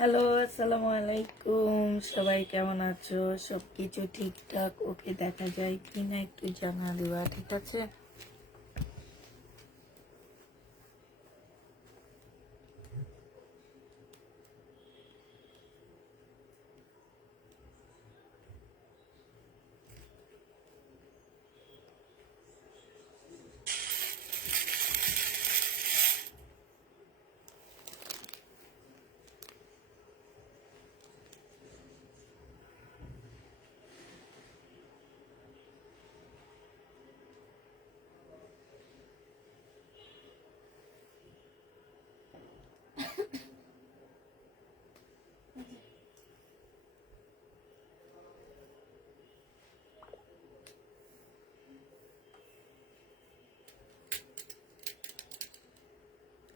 Hello, আসসালামু আলাইকুম। সবাই কেমন আছো? সবকিছু ঠিকঠাক ওকে দেখা যায় কিনা একটু জানা দিবা, ঠিক আছে?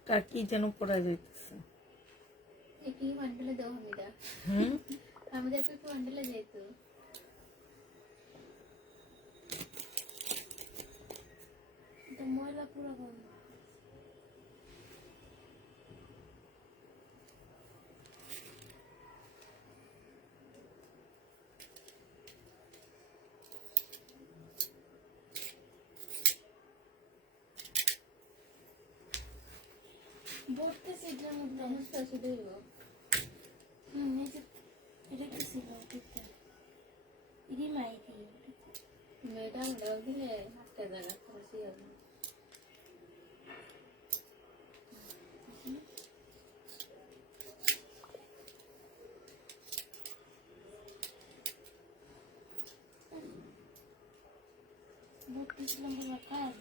কার কি যেন পড়া যাইতেছে। একটু মান্ডলে দাও হামিদা। আমাদেরকে একটু মান্ডলে যেত এটা ময়লা পুরো গন্ধ। বলতেছি এটার মধ্যে সমস্যা আছে দেখব। এই যে এটা কি ছিল এটা ইদি মাইকি ম্যাডাম দাও দিলে হাতটা জায়গা করেছি আমি বলতেছিলাম বলা কাজ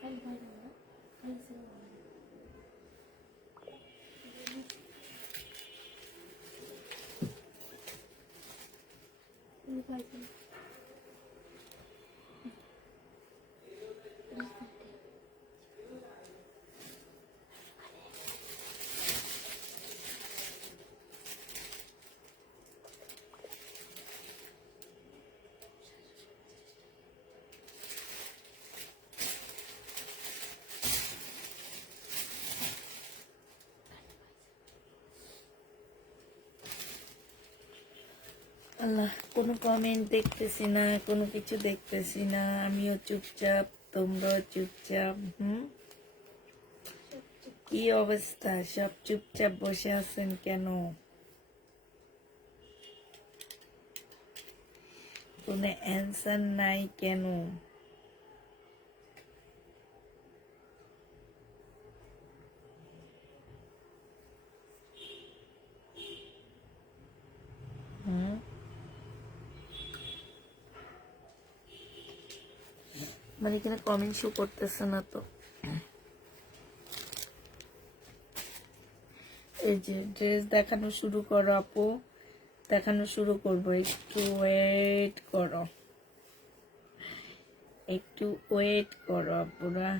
কাল ভালো না কাল ছিল পাইছি আল্লাহ, কোনো কমেন্ট দেখতেছি না, কোনো কিছু দেখতেছি না। আমিও চুপচাপ, তোমরাও চুপচাপ। কি অবস্থা? সব চুপচাপ বসে আছেন কেন? কোনো অ্যান্সার নাই কেন? হুম, মানে এখানে কমেন্ট শো করতেছে না তো। এই যে ড্রেস দেখানো শুরু করো আপু, দেখানো শুরু করবো। একটু ওয়েট করো, একটু ওয়েট করো আপুরা।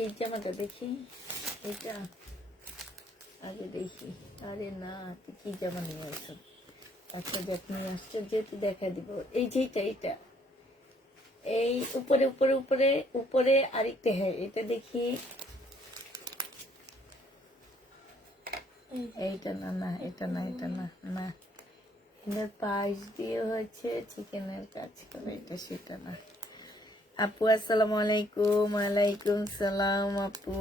এই জামাটা দেখি, এটা আগে দেখি। আরে না, তুই কি জামা নিয়ে আসো? আচ্ছা দেখ, নিয়ে আসছো যেহেতু দেখা দিব। এই যে এইটা, এই উপরে উপরে উপরে উপরে আরেকটা, হ্যাঁ এটা দেখি। এইটা না, না এটা না, এটা না, না এদের পাশ দিয়ে হচ্ছে চিকেনের কাজ করে, এটা সেটা না। আপু আসসালামু আলাইকুম। ওয়ালাইকুম সালাম আপু।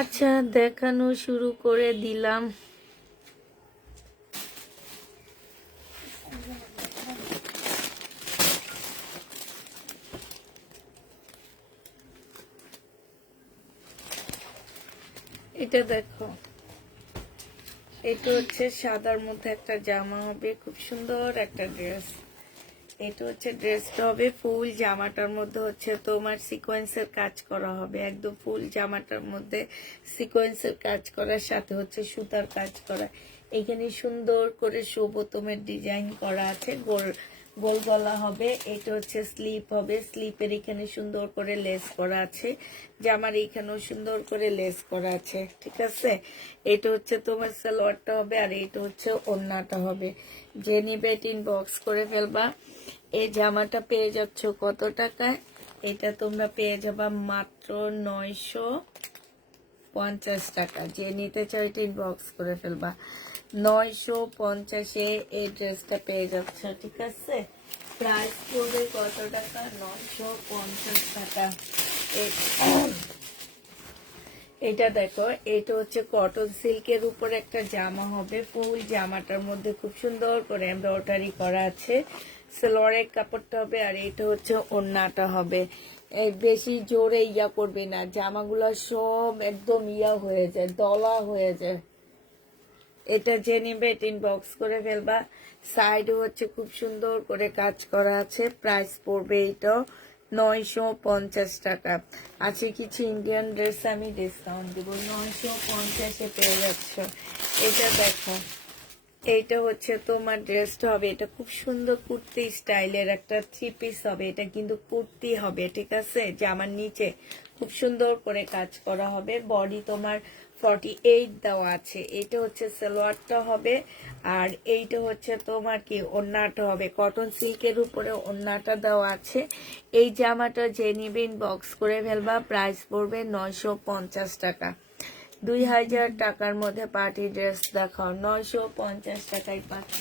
আচ্ছা, দেখানো শুরু করে দিলাম। এটা দেখো, এটা হচ্ছে সাদার মধ্যে একটা জামা হবে, খুব সুন্দর একটা ড্রেস। এটা হচ্ছে ড্রেসটা হবে ফুল, জামাটার মধ্যে হচ্ছে তোমার সিকোয়েন্সের কাজ করা হবে, একদম ফুল জামাটার মধ্যে সিকোয়েন্সের কাজ করার সাথে হচ্ছে সুতার কাজ করা। এখানে সুন্দর করে শোভতমের ডিজাইন করা আছে, গোল গোল গলা হবে। এটা হচ্ছে স্লিপ হবে, স্লিপের এখানে সুন্দর করে লেস করা আছে, জামার এখানেও সুন্দর করে লেস করা আছে, ঠিক আছে। এটা হচ্ছে তোমার সালোয়ারটা হবে, আর এটা হচ্ছে ওড়নাটা হবে। যে নিবে ইনবক্স করে ফেলবা। এই জামাটা পেয়ে যাচ্ছ কত টাকায়? এটা তোমরা পেয়ে যাবা মাত্র 950 টাকা। যে নিতে চাও এটা ইনবক্স করে ফেলবা। 950-এ এই ড্রেসটা পেয়ে যাচ্ছ, ঠিক আছে। প্রাইস পড়বে কত টাকা? 950 টাকা। এটা দেখো, এটা হচ্ছে কটন সিল্কের উপর একটা জামা হবে, ফুল জামাটার মধ্যে খুব সুন্দর করে এমব্রয়ডারি করা আছে। সালোয়ারের কাপড়টা হবে, আর এটা হচ্ছে ওড়নাটা হবে। এই বেশি জোরে ইয়া করবে না, জামাগুলো সব একদম ইয়া হয়ে যায়, দলা হয়ে যায়। এটা যে নিবে এটা ইনবক্স করে ফেলবা। সাইডে হচ্ছে খুব সুন্দর করে কাজ করা আছে। প্রাইস পড়বে এটা 950 টাকা। আছে কিছু ইন্ডিয়ান ড্রেস আমি ডিসকাউন্ট দিব, 950-এ পেয়ে যাচ্ছ। এটা দেখো, এইটা হচ্ছে তোমার ড্রেসটা হবে, এটা খুব সুন্দর কুর্তি স্টাইলের একটা 3 পিস হবে। এটা কিন্তু কুর্তি হবে, ঠিক আছে। জামার নিচে খুব সুন্দর করে কাজ করা হবে, বডি তোমার 48 দেওয়া আছে। এটা হচ্ছে সালোয়ারটা হবে, আর এইটা হচ্ছে তোমার কি ওড়নাটা হবে, কটন সিল্কের উপরে ওড়নাটা দেওয়া আছে। এই জামাটা যে নিবে ইনবক্স করে ফেলবা। প্রাইস পড়বে 950 টাকা। 2000 টাকার মধ্যে পার্টি ড্রেস দেখাও, 950 টাকায় পাচ্ছ।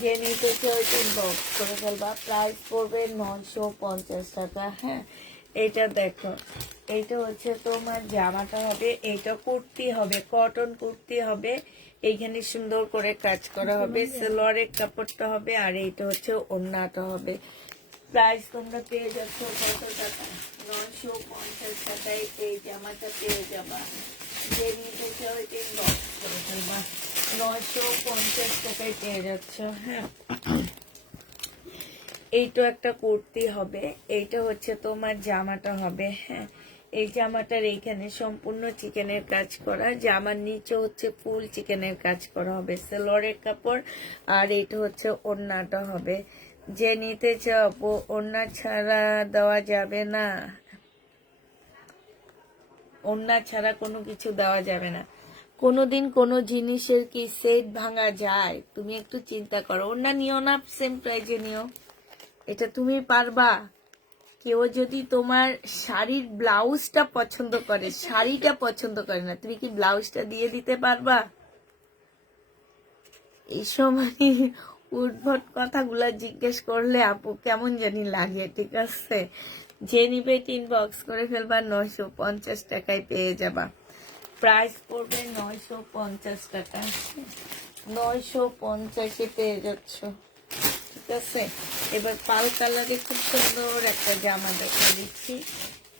যে নিতে চাও ইনবক্স করে ফেলবা। প্রাইস পড়বে 950 টাকা। হ্যাঁ, এটা দেখো, এইটা হচ্ছে তোমার জামাটা হবে, এইটা কুর্তি হবে, কটন কুর্তি হবে। এইখানে সুন্দর করে কাজ করা হবে, সালোয়ারের কাপড়টা হবে, আর এইটা হচ্ছে ওড়নাটা হবে। প্রাইস তোমরা পেয়ে যাচ্ছ কত টাকা? 950 টাকায় এই জামাটা পেয়ে যাবা। যে নিতে চাও ইনবক্স করে ফেলবা। 950 টাকায় পেয়ে যাচ্ছ। হ্যাঁ, এইটা একটা কুর্তি হবে, এইটা হচ্ছে তোমার জামাটা হবে। হ্যাঁ, এই জামাটার এইখানে সম্পূর্ণ চিকেনের কাজ করা, জামার নিচে হচ্ছে ফুল চিকেনের কাজ করা হবে, সালোয়ারের কাপড়, আর এইটা হচ্ছে ওড়নাটা হবে। যে নিতে চাও ওড়না ছাড়া দেওয়া যাবে না, ওড়না ছাড়া কোনো কিছু দেওয়া যাবে না। কোনোদিন কোনো জিনিসের কি সেট ভাঙা যায়? তুমি একটু চিন্তা করো। ওড়না নিও না, সেম প্রাইজে নিও, এটা তুমি পারবা। কেউ যদি তোমার শাড়ির ব্লাউজটা পছন্দ করে, শাড়িটা পছন্দ করে না, তুমি কি ব্লাউজটা দিয়ে দিতে পারবা? এই সময় উদ্ভট কথাগুলা জিজ্ঞেস করলে আপু কেমন জানি লাগে, ঠিক আছে। যে নিবে ইনবক্স করে ফেলবা, 950 টাকায় পেয়ে যাবা। প্রাইস পড়বে 950 টাকা। 950-এ পেয়ে যাচ্ছ, ঠিক আছে। এবার পাল কালারে খুব সুন্দর একটা জামা দেখা দিচ্ছি।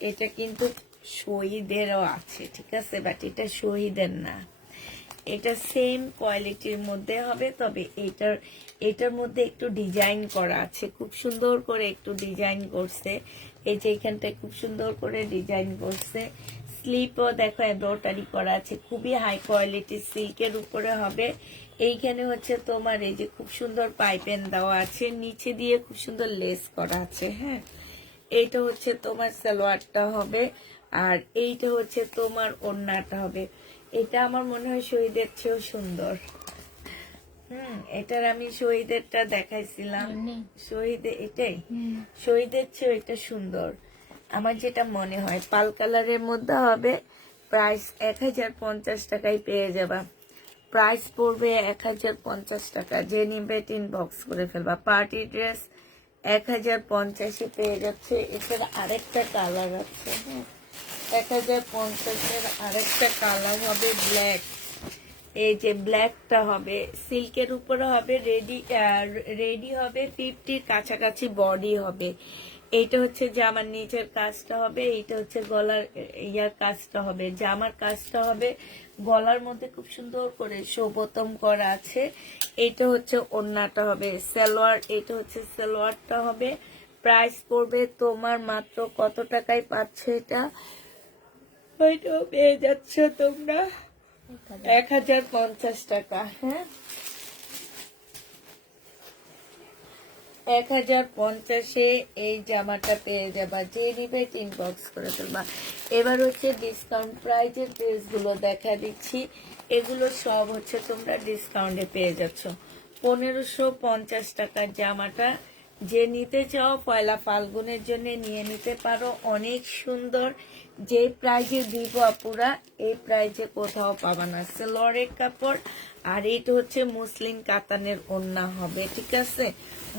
এটা কিন্তু শহীদেরও আছে, ঠিক আছে, বাট এটা শহীদের না। এটা সেম কোয়ালিটির মধ্যে হবে, তবে এটার মধ্যে একটু ডিজাইন করা আছে, খুব সুন্দর করে একটু ডিজাইন করছে। এই যে এখানটায় খুব সুন্দর করে ডিজাইন করছে। স্লিপও দেখো এমব্রয়ডারি করা আছে, খুবই হাই কোয়ালিটির সিল্কের উপরে হবে। এইখানে হচ্ছে তোমার এই যে খুব সুন্দর পাইপেন দেওয়া আছে, নিচে দিয়ে খুব সুন্দর লেস করা আছে। হ্যাঁ, এইটা হচ্ছে তোমার সালোয়ারটা হবে, আর এইটা হচ্ছে তোমার ওড়নাটা হবে। এটা আমার মনে হয় শহীদের চেয়েও সুন্দর। এটার আমি শহীদেরটা দেখাইছিলাম, শহীদে এটাই শহীদের চেয়েও এটা সুন্দর আমার যেটা মনে হয়। পাল কালারের মধ্যে হবে, প্রাইস 1050 টাকায় পেয়ে যাবা। প্রাইস পড়বে 1050 টাকা, যে নিবে ইনবক্স করে ফেলবা। পার্টি ড্রেস 1050-এ পেয়ে যাচ্ছে। এটার আরেকটা কালার আছে। হ্যাঁ, 1050-এর আরেকটা কালার হবে ব্ল্যাক। এই যে ব্ল্যাকটা হবে সিল্কের উপরে হবে, রেডি হবে 50 কাছাকাছি বডি হবে। এইটা হচ্ছে জামার নিচের কাজটা হবে, এইটা হচ্ছে গলার ইয়ার কাজটা হবে। জামার কাজটা হবে গলার মধ্যে খুব সুন্দর করে শোভতম করা আছে। এইটা হচ্ছে ওড়নাটা হবে, সালোয়ার এটা হচ্ছে সালোয়ারটা হবে। প্রাইস পড়বে তোমার মাত্র কত টাকায় পাচ্ছ এটা? হয়তো পেয়ে যাচ্ছ তোমরা 1050 টাকা। হ্যাঁ, 1050-এ এই জামাটা পেয়ে যাবা, যে নিবে ইনবক্স করে ফেলবা। এবার হচ্ছে ডিসকাউন্ট প্রাইজের ড্রেসগুলো দেখা দিচ্ছি। এগুলো সব হচ্ছে তোমরা ডিসকাউন্টে পেয়ে যাচ্ছ। 1550 টাকার জামাটা যে নিতে চাও পয়লা ফাল্গুনের জন্য নিয়ে নিতে পারো। অনেক সুন্দর, যে প্রাইজে দিব আপুরা এই প্রাইজে কোথাও পাবা না। সালোয়ারের কাপড়, আর এটা হচ্ছে মুসলিম কাতানের ওড়না হবে। ঠিক আছে,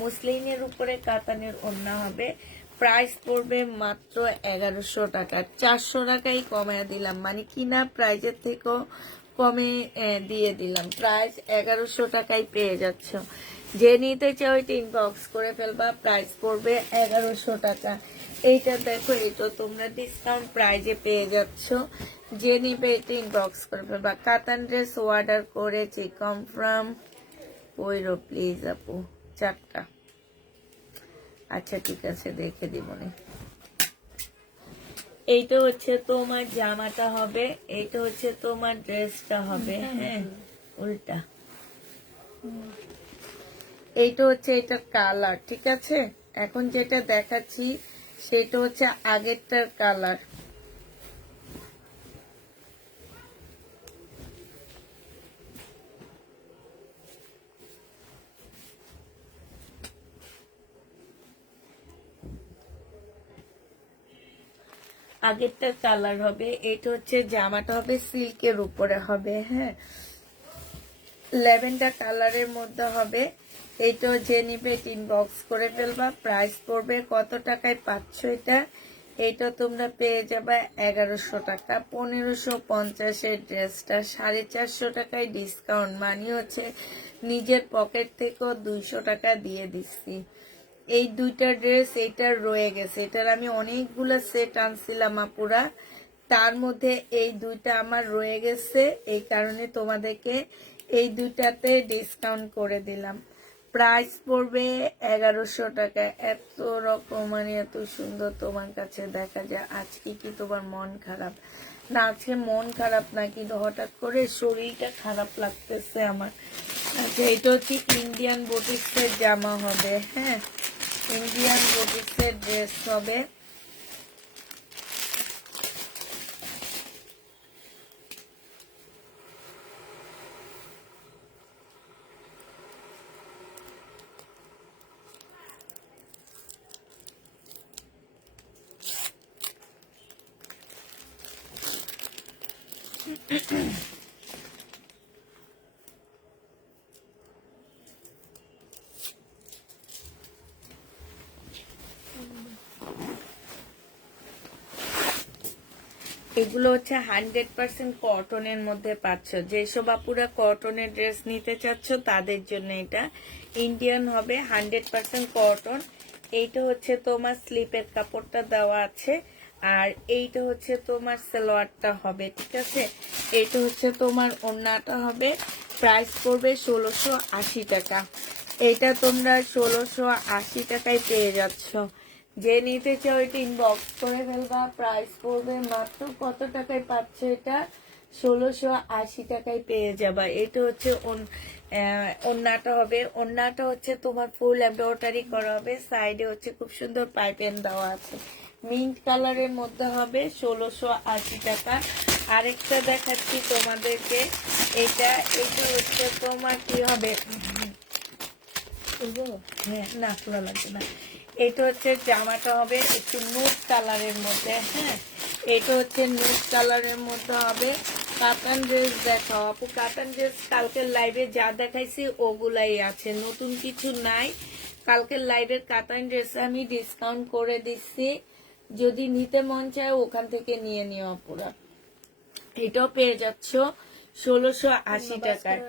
মুসলিমের উপরে কাতানের ওড়না হবে। প্রাইস পড়বে মাত্র 1100 টাকা। 400 টাকাই কমায় দিলাম, মানে কিনা প্রাইজের থেকেও কমে দিয়ে দিলাম। প্রাইস 1100 টাকায় পেয়ে যাচ্ছ। যে নিতে চাও এটা ইনবক্স করে ফেলবা। প্রাইস পড়বে 1100 টাকা। এইটা দেখো, এটা তোমরা ডিসকাউন্ট প্রাইজে পেয়ে যাচ্ছ। যে নিবে এটা ইনবক্স করে ফেলবা। কাতান ড্রেস অর্ডার করেছি, কনফার্ম ওইরো প্লিজ আপু। 4টা, আচ্ছা ঠিক আছে, দেখে দিবনি। এইটা হচ্ছে তোমার জামাটা হবে, এইটা হচ্ছে তোমার ড্রেসটা হবে। হ্যাঁ, উল্টা। এইটা হচ্ছে এটা কালার। ঠিক আছে, এখন যেটা দেখাচ্ছি সেটা হচ্ছে আগেরটার কালার। আগেরটার কালার হবে। এটা হচ্ছে জামাটা হবে সিল্কের উপরে হবে। হ্যাঁ, ল্যাভেন্ডার কালারের মধ্যে হবে। এইটাও যে নিবে ইনবক্স করে ফেলবা। প্রাইস পড়বে কত টাকায় পাচ্ছ এটা? এইটা তোমরা পেয়ে যাবে 1100 টাকা। 1550-এর ড্রেসটা 450 টাকায় ডিসকাউন্ট, মানে হচ্ছে নিজের পকেট থেকেও 200 টাকা দিয়ে দিচ্ছি। এই দুইটা ড্রেস এইটার রয়ে গেছে, এটার আমি অনেকগুলো সেট আনছিলাম আপুরা, তার মধ্যে এই দুইটা আমার রয়ে গেছে, এই কারণে তোমাদেরকে এই দুইটাতে ডিসকাউন্ট করে দিলাম। প্রাইস পড়বে 1100 টাকা। এত রকম, মানে এত সুন্দর তোমার কাছে দেখা যায়। আজকে কি তোমার মন খারাপ? না, আজকে মন খারাপ না, কিন্তু হঠাৎ করে শরীরটা খারাপ লাগতেছে আমার। আচ্ছা, এটা হচ্ছে ইন্ডিয়ান বুটিক্সের জামা হবে। হ্যাঁ, ইন্ডিয়ান বুটিক্সের ড্রেস হবে। এগুলো হচ্ছে 100% কটনের মধ্যে পাচ্ছ। যেসব আপুরা কটনের ড্রেস নিতে চাচ্ছ তাদের জন্য এটা ইন্ডিয়ান হবে, 100% কটন। এইটা হচ্ছে তোমার স্লিপের কাপড়টা দেওয়া আছে, আর এইটা হচ্ছে তোমার সালোয়ারটা হবে। ঠিক আছে, এইটা হচ্ছে তোমার ওড়নাটা হবে। প্রাইস পড়বে 1680 টাকা। এইটা তোমরা 1680 টাকায় পেয়ে যাচ্ছ। যে নিতে চাও এটা ইনবক্স করে ফেলবা। প্রাইস পড়বে মাত্র কত টাকায় পাচ্ছ এটা? 1680 টাকায় পেয়ে যাবা। এটা হচ্ছে ওন্নাটা হবে। ওন্নাটা হচ্ছে তোমার ফুল এমব্রয়ডারি করা হবে, সাইডে হচ্ছে খুব সুন্দর পাইপেন দেওয়া আছে, মিন্ট কালারের মধ্যে হবে, 1680 টাকা। আরেকটা দেখাচ্ছি তোমাদেরকে, এটা হচ্ছে তোমার কি হবে, হ্যাঁ না খোলা লাগবে না। এটা হচ্ছে জামাটা হবে একটু নুট কালারের মধ্যে, হ্যাঁ এটা হচ্ছে নুট কালারের মধ্যে হবে। কাতান ড্রেস দেখাও আপু। কাতান ড্রেস কালকের লাইভে যা দেখাইছি ওগুলাই আছে, নতুন কিছু নাই। কালকের লাইভের কাতান ড্রেস আমি ডিসকাউন্ট করে দিচ্ছি, যদি নিতে মন চায় ওখান থেকে নিয়ে নিও আপুরা। এটাও পেয়ে যাচ্ছ 1680 টাকায়।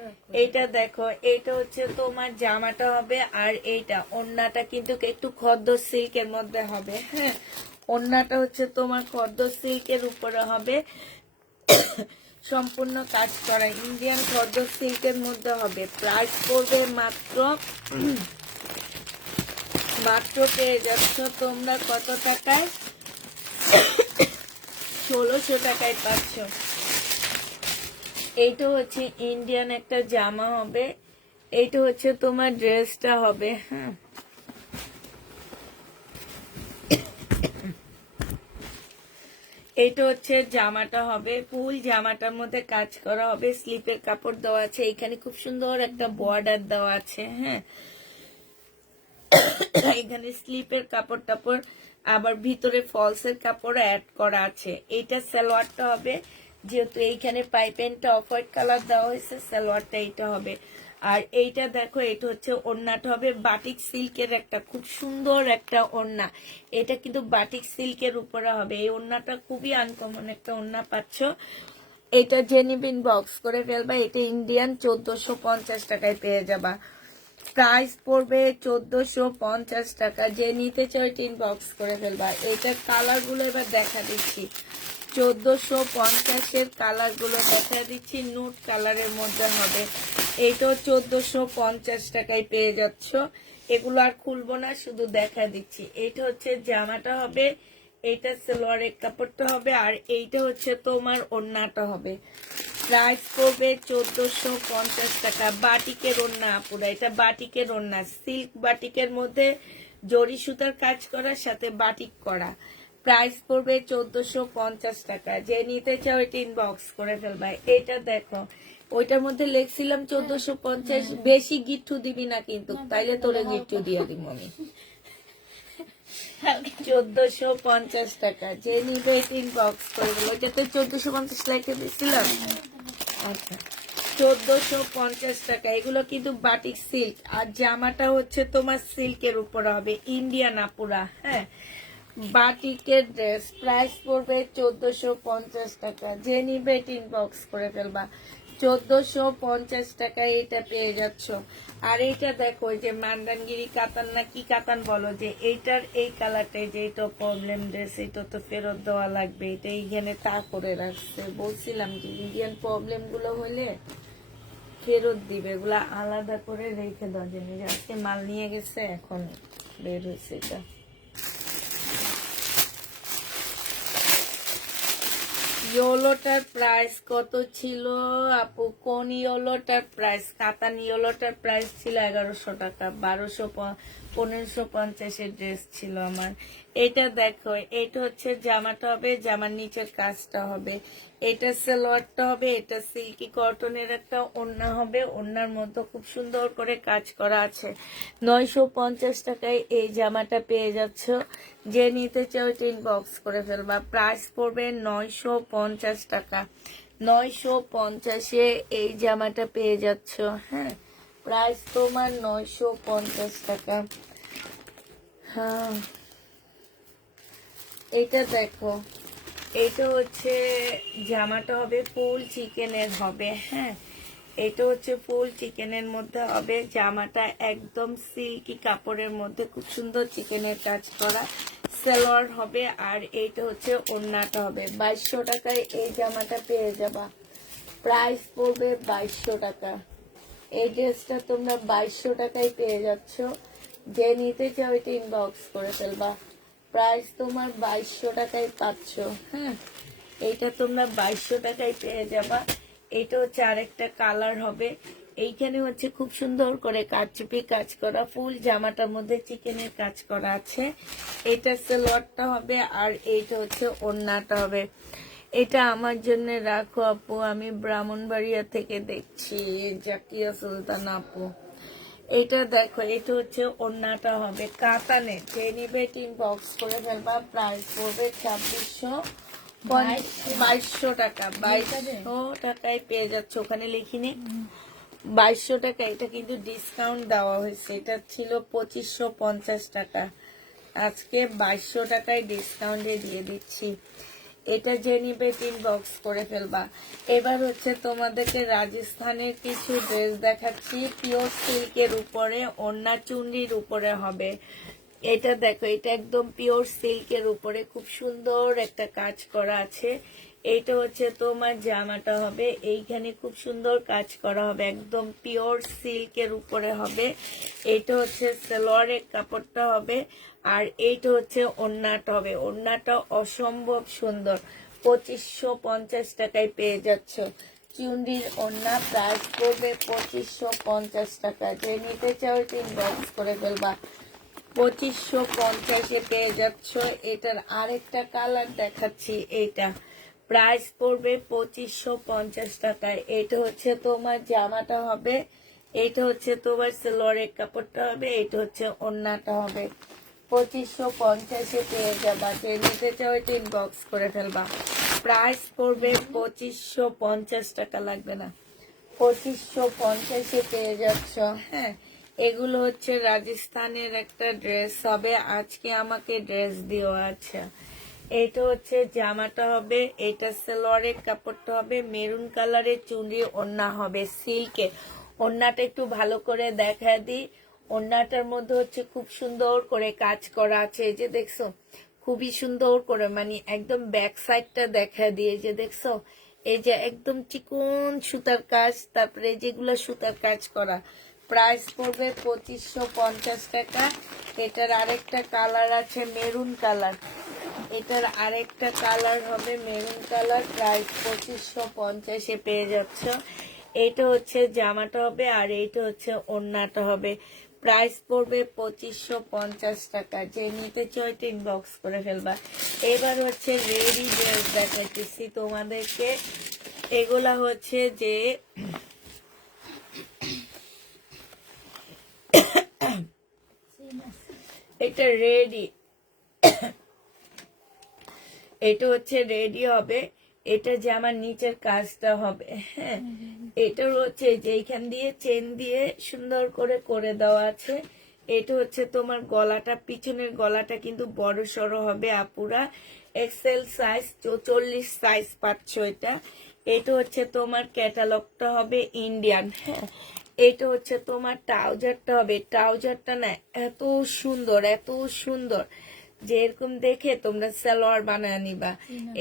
এইটা দেখো, এইটা হচ্ছে তোমার জামাটা হবে, আর এইটা ওড়নাটা কিন্তু একটু খদ্দর সিল্কের মধ্যে হবে, হ্যাঁ ওড়নাটা হচ্ছে তোমার খদ্দর সিল্কের উপরে হবে, সম্পূর্ণ কাজ করা ইন্ডিয়ান খদ্দর সিল্কের মধ্যে হবে। প্রাইস পড়বে মাত্র পেয়ে যাচ্ছ তোমরা কত টাকায়? 1600 টাকায় পাচ্ছ। এইটা হচ্ছে ইন্ডিয়ান একটা জামা হবে, এইটা হচ্ছে তোমার ড্রেসটা হবে, হ্যাঁ এইটা হচ্ছে জামাটা হবে, ফুল জামাটার মধ্যে কাজ করা হবে, স্লিপের কাপড় দেওয়া আছে, এখানে খুব সুন্দর একটা বর্ডার দেওয়া আছে, হ্যাঁ এখানে স্লিপের কাপড় টাপড়, আবার ভিতরে ফলসের কাপড় অ্যাড করা আছে। এইটা সালোয়ারটা হবে, যেহেতু এইখানে পাইপেনটা অফ হোয়াইট কালার দেওয়া হয়েছে, সালোয়ারটা এইটা হবে। আর এইটা দেখো, এটা হচ্ছে ওড়নাটা হবে বাটিক সিল্কের একটা খুব সুন্দর একটা ওড়না, এটা কিন্তু বাটিক সিল্কের উপরে হবে। এই ওড়নাটা খুবই আনকমন একটা ওড়না পাচ্ছ। এটা জেনিবিন বক্স করে ফেলবা, এটা ইন্ডিয়ান 1450 টাকায় পেয়ে যাবা। প্রাইস পড়বে 1450 টাকা। যে নিতে চাও টিন বক্স করে ফেলবা। এটা কালার গুলো এবার দেখা দিচ্ছি, 1450 এর কালার গুলো দেখা দিচ্ছি, নুট কালারের মধ্যে হবে। এইটাও 1450 টাকায় পেয়ে যাচ্ছ। এগুলো আর খুলবো না, শুধু দেখা দিচ্ছি। এইটা হচ্ছে জামাটা হবে, এইটা সালোয়ারের কাপড়টা হবে, আর এইটা হচ্ছে তোমার ওড়নাটা হবে। প্রাইস পড়বে 1450 টাকা। বাটিকের ওড়না আপুরা, এটা বাটিকের ওড়না, সিল্ক বাটিকের মধ্যে জরি সুতার কাজ করার সাথে বাটিক করা। প্রাইস পড়বে 1450 টাকা। যে নিতে চাও এটা ইনবক্স করে ফেলবা। এটা দেখো, ওইটার মধ্যে লিখছিলাম 1450, বেশি গিট্টু দিবি না কিন্তু, তাইলে তোরে গিট্টু দিয়ে দিব আমি। 1450 টাকা। যে নিবে ইনবক্স করে দেবো। ওইটাতে 1450 লাইকে দিয়েছিলাম। আচ্ছা 1450 টাকা। এগুলো কিন্তু বাটিক সিল্ক, আর জামাটা হচ্ছে তোমার সিল্কের উপরে হবে, ইন্ডিয়ান আপুরা, হ্যাঁ বাটিকের ড্রেস। প্রাইস পড়বে 1450 টাকা। যে নিবে ইনবক্স করে ফেলবা। 1450 টাকায় এটা পেয়ে যাচ্ছ। আর এইটা দেখো, যে মান্দানগিরি কাতান না কি কাতান বলো, যে এইটার এই কালারটাই, যে এটা প্রবলেম ড্রেস, এটা তো ফেরত দেওয়া লাগবে, এটা এইখানে তা করে রাখছে। বলছিলাম যে ইন্ডিয়ান প্রবলেম গুলো হলে ফেরত দিবে, এগুলা আলাদা করে রেখে দেওয়া জিনিস। আজকে মাল নিয়ে গেছে, এখন বের হয়েছে এটা। ইয়োলোটার প্রাইস কত ছিল আপু? কোন ইয়োলোটার প্রাইস? কাতান ইয়োলোটার প্রাইস ছিল 1100 টাকা। 1550 ড্রেস ছিল আমার। এটা দেখো, এটা হচ্ছে জামাটা হবে, জামার নিচের কাজটা হবে, এটা সালোয়ারটা হবে, এটা সিল্কি কটনের একটা ওড়না হবে, ওড়নার মধ্যে খুব সুন্দর করে কাজ করা আছে। 950 টাকায় এই জামাটা পেয়ে যাচ্ছ। যে নিতে চাও ইনবক্স করে ফেলবা। প্রাইস পড়বে 950 টাকা। 950-এ এই জামাটা পেয়ে যাচ্ছ, হ্যাঁ প্রাইস তোমার 950 টাকা। হ্যাঁ এটা দেখো, এটা হচ্ছে জামাটা হবে ফুল চিকেনের হবে, হ্যাঁ এটা হচ্ছে ফুল চিকেনের মধ্যে হবে। জামাটা একদম সিল্কি কাপড়ের মধ্যে খুব সুন্দর চিকেনের কাজ করা, সালোয়ার হবে, আর এইটা হচ্ছে ওড়নাটা হবে। 2200 টাকায় এই জামাটা পেয়ে যাবা। প্রাইস পড়বে 2200 টাকা। এই ড্রেসটা তোমরা 2200 টাকায় পেয়ে যাচ্ছ। যে নিতে চাও এটা ইনবক্স করে ফেলবা। প্রাইস তোমার 2200 টাকায় পাচ্ছ। হ্যাঁ, এইটা তোমরা 2200 টাকায় পেয়ে যাবা। এটা হচ্ছে আরেকটা কালার হবে। এইখানে হচ্ছে খুব সুন্দর করে কারচুপি কাজ করা, ফুল জামাটার মধ্যে চিকেনের কাজ করা আছে। এটা সালোয়ারটা হবে আর এইটা হচ্ছে ওড়নাটা হবে। এটা আমার জন্য রাখো আপু, আমি ব্রাহ্মণবাড়িয়া থেকে দেখছি, জাকিয়া সুলতান আপু। এটা দেখো, এটা হচ্ছে ওড়নাটা হবে কাতানে, যে নিবে 3 বক্স করে ফেলবা। প্রাইস পড়বে 2200 টাকা। 2200 টাকায় পেয়ে যাচ্ছে, ওখানে লিখিনি 2200 টাকা। এটা কিন্তু ডিসকাউন্ট দেওয়া হয়েছে, এটা ছিল 2550 টাকা, আজকে 2200 টাকায় ডিসকাউন্টে দিয়ে দিচ্ছি। এটা যে নিবে 3 বক্স করে ফেলবা। এবার হচ্ছে তোমাদেরকে রাজস্থানের কিছু ড্রেস দেখাচ্ছি, পিওর সিল্কের উপরে, ওড়না চুনরির উপরে হবে। এটা দেখো, এটা একদম পিওর সিল্কের উপরে খুব সুন্দর একটা কাজ করা আছে। এইটা হচ্ছে তোমার জামাটা হবে, এইখানে খুব সুন্দর কাজ করা হবে, একদম পিওর সিল্কের উপরে হবে। এটা হচ্ছে সালোয়ারের কাপড়টা হবে, আর এইটা হচ্ছে ওড়নাটা হবে। ওড়নাটা অসম্ভব সুন্দর, 2550 টাকায় পেয়ে যাচ্ছ। চুনরির ওড়না, প্রাইস পড়বে 2550 টাকা। যে নিতে চাও 3 বক্স করে ফেলবা। 2550-এ পেয়ে যাচ্ছ। এটার আরেকটা কালার দেখাচ্ছি, এইটা প্রাইস পড়বে 2550 টাকায়। এটা হচ্ছে তোমার জামাটা হবে, এইটা হচ্ছে তোমার সালোয়ারের কাপড়টা হবে, এইটা হচ্ছে ওড়নাটা হবে। 2550-এ পেয়ে যাবা। যে নিতে চাও 3 বক্স করে ফেলবা। প্রাইস পড়বে 2550 টাকা, লাগবে না, 2550-এ পেয়ে যাচ্ছ। হ্যাঁ, এগুলো হচ্ছে রাজস্থানের একটা ড্রেস হবে, আজকে আমাকে ড্রেস দিও। আচ্ছা, এটা হচ্ছে জামাটা হবে, এটা সালোয়ারের কাপড়টা হবে, মেরুন কালারের চুনরি, ওড়না হবে সিল্কে। ওড়নাটা একটু ভালো করে দেখা দিই। ওড়নাটার মধ্যে হচ্ছে খুব সুন্দর করে কাজ করা আছে, এই যে দেখছো, খুবই সুন্দর করে, মানে একদম ব্যাক সাইডটা দেখা দিয়ে, যে দেখছো, এই যে একদম চিকন সুতার কাজ, তারপরে যেগুলো সুতার কাজ করা। প্রাইস পড়বে 2550 টাকা। এটার আরেকটা কালার আছে মেরুন কালার, এটার আরেকটা কালার হবে মেরুন কালার। প্রাইস 2550-এ পেয়ে যাচ্ছ। এইটা হচ্ছে জামাটা হবে, আর এইটা হচ্ছে ওড়নাটা হবে। প্রাইস পড়বে 2550 টাকা। যে নিতে চাই 3 বক্স করে ফেলবা। এবার হচ্ছে রেডি ড্রেস দেখাইতেছি তোমাদেরকে। এগুলা হচ্ছে যে এটা রেডি, এটা হচ্ছে রেডি হবে। এটা যে আমার নিচের কাজটা হবে। হ্যাঁ, এটার হচ্ছে যে এইখান দিয়ে চেন দিয়ে সুন্দর করে করে দেওয়া আছে। এটা হচ্ছে তোমার গলাটা, পিছনের গলাটা কিন্তু বড় সড়ো হবে আপুরা। এক্সেল সাইজ 44 সাইজ পাচ্ছ এটা। এটা হচ্ছে তোমার ক্যাটালগটা হবে ইন্ডিয়ান। হ্যাঁ, এটা হচ্ছে তোমার ট্রাউজারটা হবে। ট্রাউজারটা না এত সুন্দর, এত সুন্দর, যে এরকম দেখে তোমরা সালোয়ার বানায় নিবা।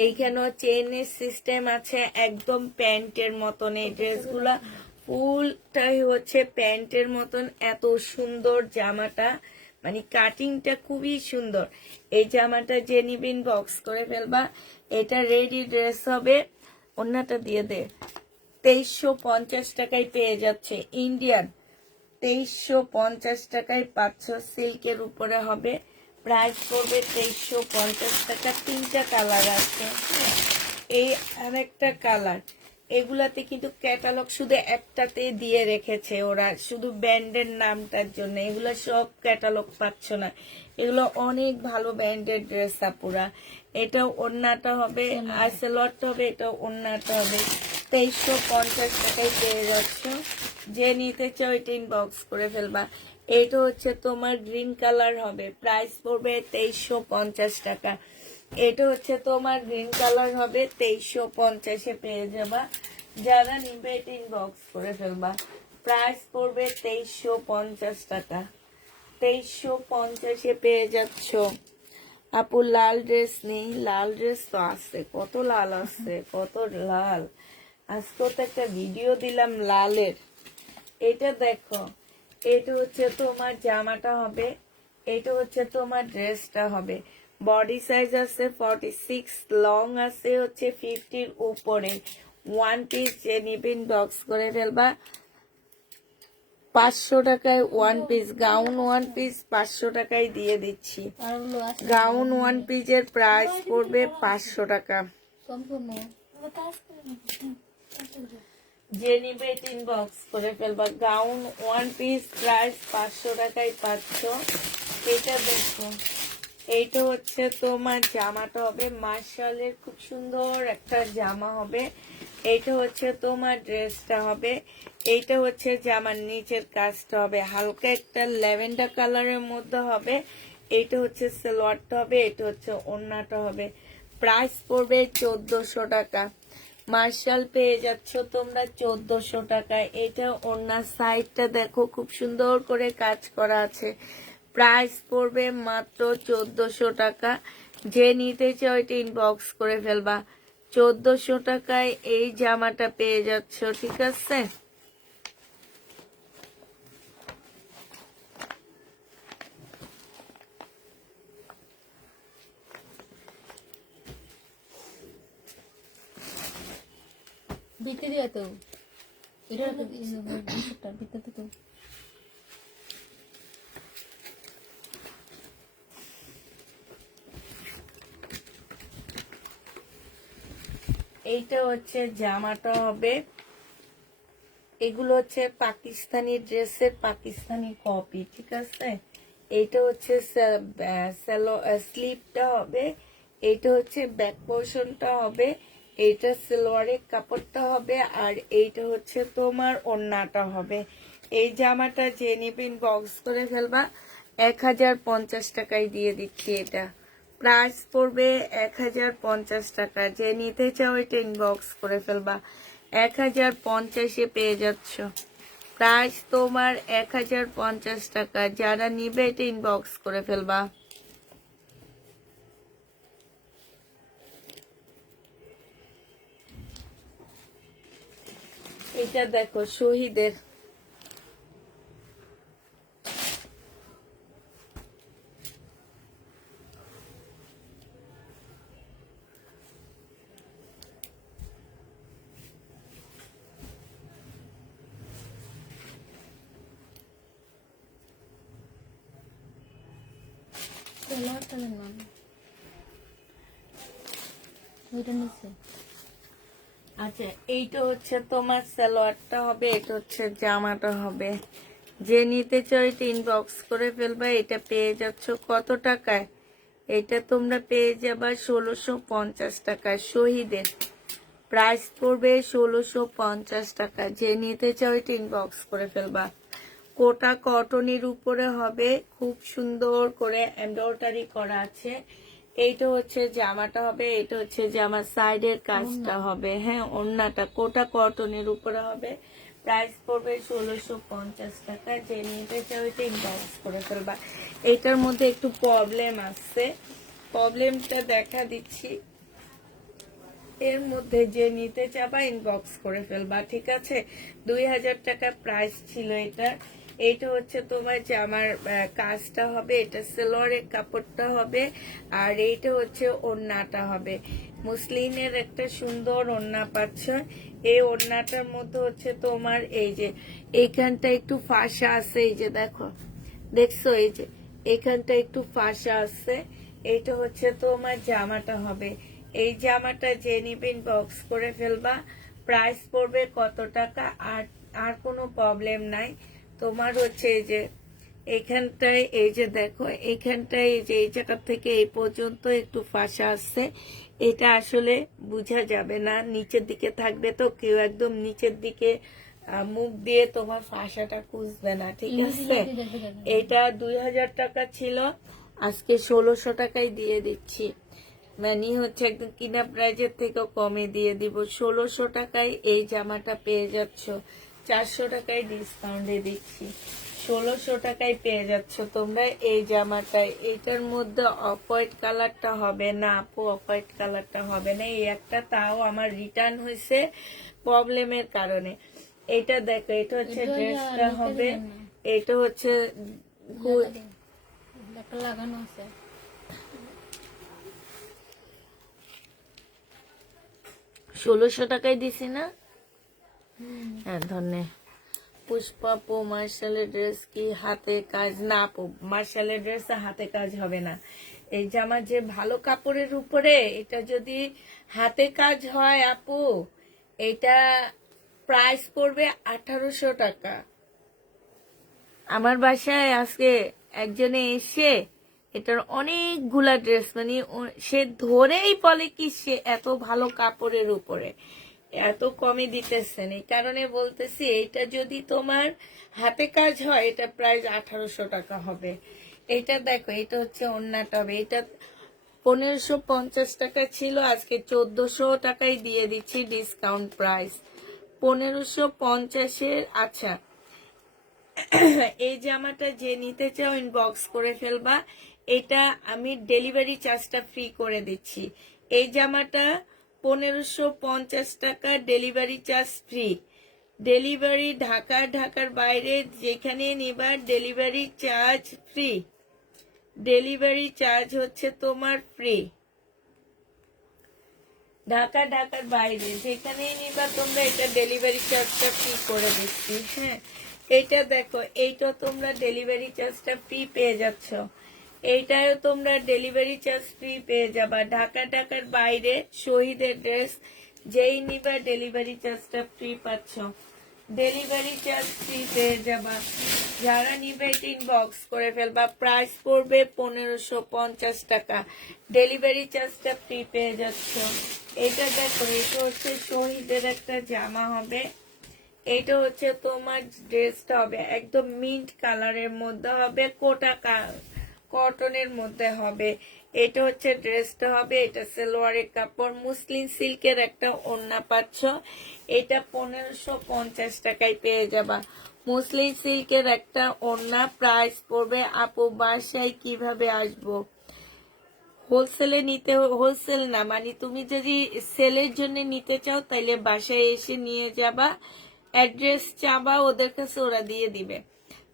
এইখানেও চেইনের সিস্টেম আছে, একদম প্যান্টের মতন। এই ড্রেসগুলা ফুলটাই হচ্ছে প্যান্টের মতন, এত সুন্দর জামাটা, মানে কাটিংটা খুবই সুন্দর। এই জামাটা যে নিবিন বক্স করে ফেলবা। এটা রেডি ড্রেস হবে। অন্যটা দিয়ে দে। 2350 টাকায় পেয়ে যাচ্ছে ইন্ডিয়ান, 2350 টাকায় পাচ্ছ। সিল্কের উপরে হবে, প্রাইস পড়বে 2350 টাকা। 3টা কালার আছে। এই আরেকটা কালার, এগুলাতে কিন্তু ক্যাটালগ শুধু একটাতে দিয়ে রেখেছে ওরা, শুধু ব্র্যান্ডের নামটার জন্য। এগুলো সব ক্যাটালগ পাচ্ছ না, এগুলো অনেক ভালো ব্র্যান্ডের ড্রেস আপুরা। এটা ওড়নাটা হবে, আর সালোয়ারটা হবে, এটা ওড়নাটা হবে। 2350 টাকায় পেয়ে যাচ্ছ। যে নিতে চাও 3 বক্স করে ফেলবা। এটা হচ্ছে তোমার গ্রিন কালার হবে, প্রাইস পড়বে 2350 টাকা। এটা হচ্ছে তোমার গ্রিন কালার হবে, 2350-এ পেয়ে যাবা। যারা নিবে 3 বক্স করে ফেলবা। প্রাইস পড়বে 2350 টাকা। 2350-এ পেয়ে যাচ্ছ আপু। লাল ড্রেস নেই, লাল ড্রেস তো আছে, কত লাল আছে, কত লাল। আজকে তো একটা ভিডিও দিলাম লালের। এটা দেখো, এটা হচ্ছে তোমার জামাটা হবে, এটা হচ্ছে তোমার ড্রেসটা হবে। বডি সাইজ আছে 46, লং আছে হচ্ছে 50-র উপরে। ওয়ান পিস যে নিবেন বক্স করে ফেলবা। 500 টাকায় one piece, gown one piece 500 টাকায় দিয়ে দিচ্ছি। গাউন ওয়ান পিসের প্রাইস পড়বে 500 টাকা। যে নিবে ইনবক্স করে ফেলবা। গাউন ওয়ান পিস প্রাইস 500 টাকায় পাচ্ছ। এটা দেখো, এইটা হচ্ছে তোমার জামাটা হবে মার্শালের, খুব সুন্দর একটা জামা হবে। এইটা হচ্ছে তোমার ড্রেসটা হবে। এইটা হচ্ছে জামার নিচের কাজটা হবে হালকা একটা ল্যাভেন্ডার কালারের মধ্যে হবে। এইটা হচ্ছে সালোয়ারটা হবে, এটা হচ্ছে ওড়নাটা হবে। প্রাইস পড়বে 1400 টাকা। মার্শাল পেয়ে যাচ্ছ তোমরা 1400 টাকায়। এটা ওড়নার সাইডটা দেখো, খুব সুন্দর করে কাজ করা আছে। প্রাইস পড়বে মাত্র 1400 টাকা। যে নিতে চাও এটা ইনবক্স করে ফেলবা। 1400 টাকায় এই জামাটা পেয়ে যাচ্ছ, ঠিক আছে? ভিতরে তো এটা ভিতরে তো এইটা হচ্ছে জামাটা হবে। এগুলো হচ্ছে পাকিস্তানি ড্রেসের পাকিস্তানি কপি, ঠিক আছে? এইটা হচ্ছে স্লিপটা হবে, এইটা হচ্ছে ব্যাক পোর্শনটা হবে, এইটা সালোয়ারের কাপড়টা হবে, আর এইটা হচ্ছে তোমার ওড়নাটা হবে। এই জামাটা যে নিবেন বক্স করে ফেলবা। 1050 টাকায় দিয়ে দিচ্ছি। এটা প্রাইস পড়বে 1050 টাকা। যে নিতে চাও এটা ইনবক্স করে ফেলবা। 1050-এ পেয়ে যাচ্ছ। প্রাইস তোমার 1050 টাকা। যারা নিবে এটা ইনবক্স করে ফেলবা। এটা দেখো শহীদের, আচ্ছা এইটা হচ্ছে তোমার সালোয়ারটা হবে, এটা হচ্ছে জামাটা হবে। যে নিতে চাও এটা ইনবক্স করে ফেলবা। এটা পেয়ে যাচ্ছ কত টাকায়? এটা তোমরা পেয়ে যাবা 1650 টাকায়। শহীদের প্রাইস পড়বে 1650 টাকা। যে নিতে চাও এটা ইনবক্স করে ফেলবা। কোটা কটনের উপরে হবে, খুব সুন্দর করে এমব্রয়ডারি করা আছে। এইটা হচ্ছে জামাটা হবে, এটা হচ্ছে জামার সাইডের কাজটা হবে। হ্যাঁ, ওড়নাটা কোটা কটনের উপরে হবে। প্রাইস পড়বে 1650 টাকা। যে নিতে চাও এটা ইনবক্স করে ফেলবা। এটার মধ্যে একটু প্রবলেম আসছে, প্রবলেমটা দেখা দিচ্ছি। এর মধ্যে যে নিতে চাবা ইনবক্স করে ফেলবা, ঠিক আছে? 2000 টাকা প্রাইস ছিল এটা। এইটা হচ্ছে তোমার জামার কাজটা হবে, এটা সালোয়ারের কাপড়টা হবে, আর এইটা হচ্ছে ওড়নাটা হবে। মুসলিনের একটা সুন্দর ওড়না পাচ্ছ। এই ওড়নাটার মধ্যে হচ্ছে তোমার এই যে এইখানটা একটু ফাঁসা আছে, এই যে দেখো, দেখছো? এই যে এখানটা একটু ফাঁসা আছে। এইটা হচ্ছে তোমার জামাটা হবে। এই জামাটা যে নিবেন বক্স করে ফেলবা। প্রাইস পড়বে কত টাকা? আর কোনো প্রবলেম নাই। তোমার হচ্ছে এই যে এইখানটায়, এই যে দেখো এইখানটায়, এই যে এই জায়গা থেকে এই পর্যন্ত একটু ফাঁসা আসছে। এটা আসলে বোঝা যাবে না, নিচের দিকে থাকবে, তো কেউ একদম নিচের দিকে মুখ দিয়ে তোমার ফাঁসাটা খুঁজবে না, ঠিক আছে? এটা 2000 টাকা ছিল, আজকে 1600 টাকায় দিয়ে দিচ্ছি। মানে হচ্ছে একদম কিনা প্রাইজের থেকেও কমে দিয়ে দিব। 1600 টাকায় এই জামাটা পেয়ে যাচ্ছ। 400 টাকায় ডিসকাউন্টে দিচ্ছি। 1600 টাকায় পেয়ে যাচ্ছ তোমরা এই জামাটায়। এইটার মধ্যে অফ হোয়াইট কালারটা হবে না আপু, অফ হোয়াইট কালারটা হবে না। এই একটা তাও আমার রিটার্ন হয়েছে প্রবলেমের কারণে। এটা দেখো, এটা হচ্ছে ড্রেসটা হবে, এটা হচ্ছে লাগানো আছে। 1600 টাকায় দিছি না? হ্যাঁ ধন্যে। পুষ্পা আপু মার্শালের ড্রেস কি হাতে কাজ? না আপু, মার্শালের ড্রেস হাতে কাজ হবে না। এই জামা যে ভালো কাপড়ের উপরে, এটা যদি হাতে কাজ হয় আপু, এটা প্রাইস পড়বে 1800 টাকা। আমার বাসায় আজকে একজনে এসে এটার অনেকগুলা ড্রেস, মানে সে ধরেই বলে কি সে এত ভালো কাপড়ের উপরে এত কমে দিতেছেন। এই কারণে বলতেছি এটা যদি তোমার হাতে কাজ হয় এটা প্রাইস 1800 টাকা হবে। এটা দেখো, এটা হচ্ছে ওড়নাটা হবে, এটা 1550 টাকা ছিল, আজকে 1400 টাকায় দিয়ে দিচ্ছি ডিসকাউন্ট প্রাইস। 1550-এর। আচ্ছা, এই জামাটা যে নিতে চাও ইনবক্স করে ফেলবা, এটা আমি ডেলিভারি চার্জটা ফ্রি করে দিচ্ছি। এই জামাটা 1550 টাকা, ডেলিভারি চার্জ ফ্রি। ডেলিভারি ঢাকার বাইরে যেখানে নিবা delivery charge free. Delivery charge হচ্ছে তোমার ফ্রি। ঢাকার বাইরে যেখানেই নিবা তোমরা, এটা ডেলিভারি চার্জটা ফ্রি করে দিচ্ছি। হ্যাঁ, এইটা দেখো, এইটা তোমরা ডেলিভারি চার্জটা ফ্রি পেয়ে যাচ্ছ। এইটাও তোমরা ডেলিভারি চার্জ ফ্রি পেয়ে যাবা। ঢাকার বাইরে শহীদের ড্রেস যেই নিবা ডেলিভারি চার্জটা ফ্রি পাচ্ছ। ডেলিভারি চার্জ ফ্রি পেয়ে যাবা। যারা নিবে এটা ইনবক্স করে ফেলবা। প্রাইস পড়বে 1550 টাকা, ডেলিভারি চার্জটা ফ্রি পেয়ে যাচ্ছ। এটা দেখো, এটা হচ্ছে শহীদের একটা জামা হবে। এটা হচ্ছে তোমার ড্রেসটা হবে একদম মিন্ট কালারের মধ্যে হবে, কোটা কটনের মধ্যে হবে। এটা হচ্ছে ড্রেসটা হবে, এটা সালোয়ারের কাপড়, মুসলিম সিল্কের একটা ওড়না পাচ্ছ। এটা 1550 টাকায় পেয়ে যাবা। মুসলিম সিল্কের একটা ওড়না প্রাইস পড়বে। আপু বাসায় কিভাবে আসবো? হোলসেলে নিতে, হোলসেল না, মানে তুমি যদি সেলের জন্য নিতে চাও তাইলে বাসায় এসে নিয়ে যাবা, অ্যাড্রেস চাবা ওদের কাছে, ওরা দিয়ে দিবে।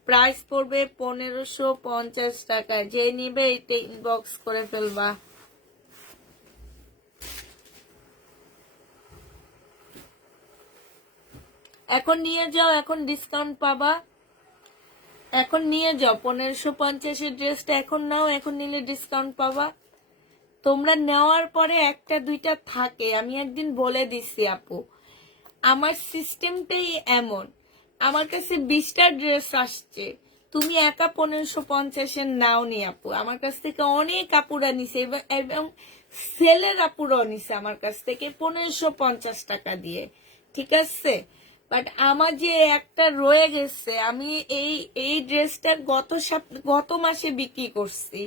প্রাইস পড়বে 1550 টাকা। যে নিবে এটা ইনবক্স করে ফেলবা। এখন নিয়ে যাও, এখন ডিসকাউন্ট পাবা। এখন নিয়ে যাও, 1550-এর ড্রেসটা এখন নাও, এখন নিলে ডিসকাউন্ট পাবা। তোমরা নেওয়ার পরে একটা দুইটা থাকে, আমি একদিন বলে দিছি আপু, আমার সিস্টেমটাই এমন। আমার কাছে 20টা ড্রেস আসছে, তুমি একা 1550-এর নাও নি আপু। আমার কাছ থেকে অনেক আপুরা নিছে এবং সেলের আপুরাও নিছে আমার কাছ থেকে 1550 টাকা দিয়ে, ঠিক আছে। বাট আমার যে একটা রয়ে গেছে, আমি এই ড্রেসটা গত মাসে বিক্রি করছি,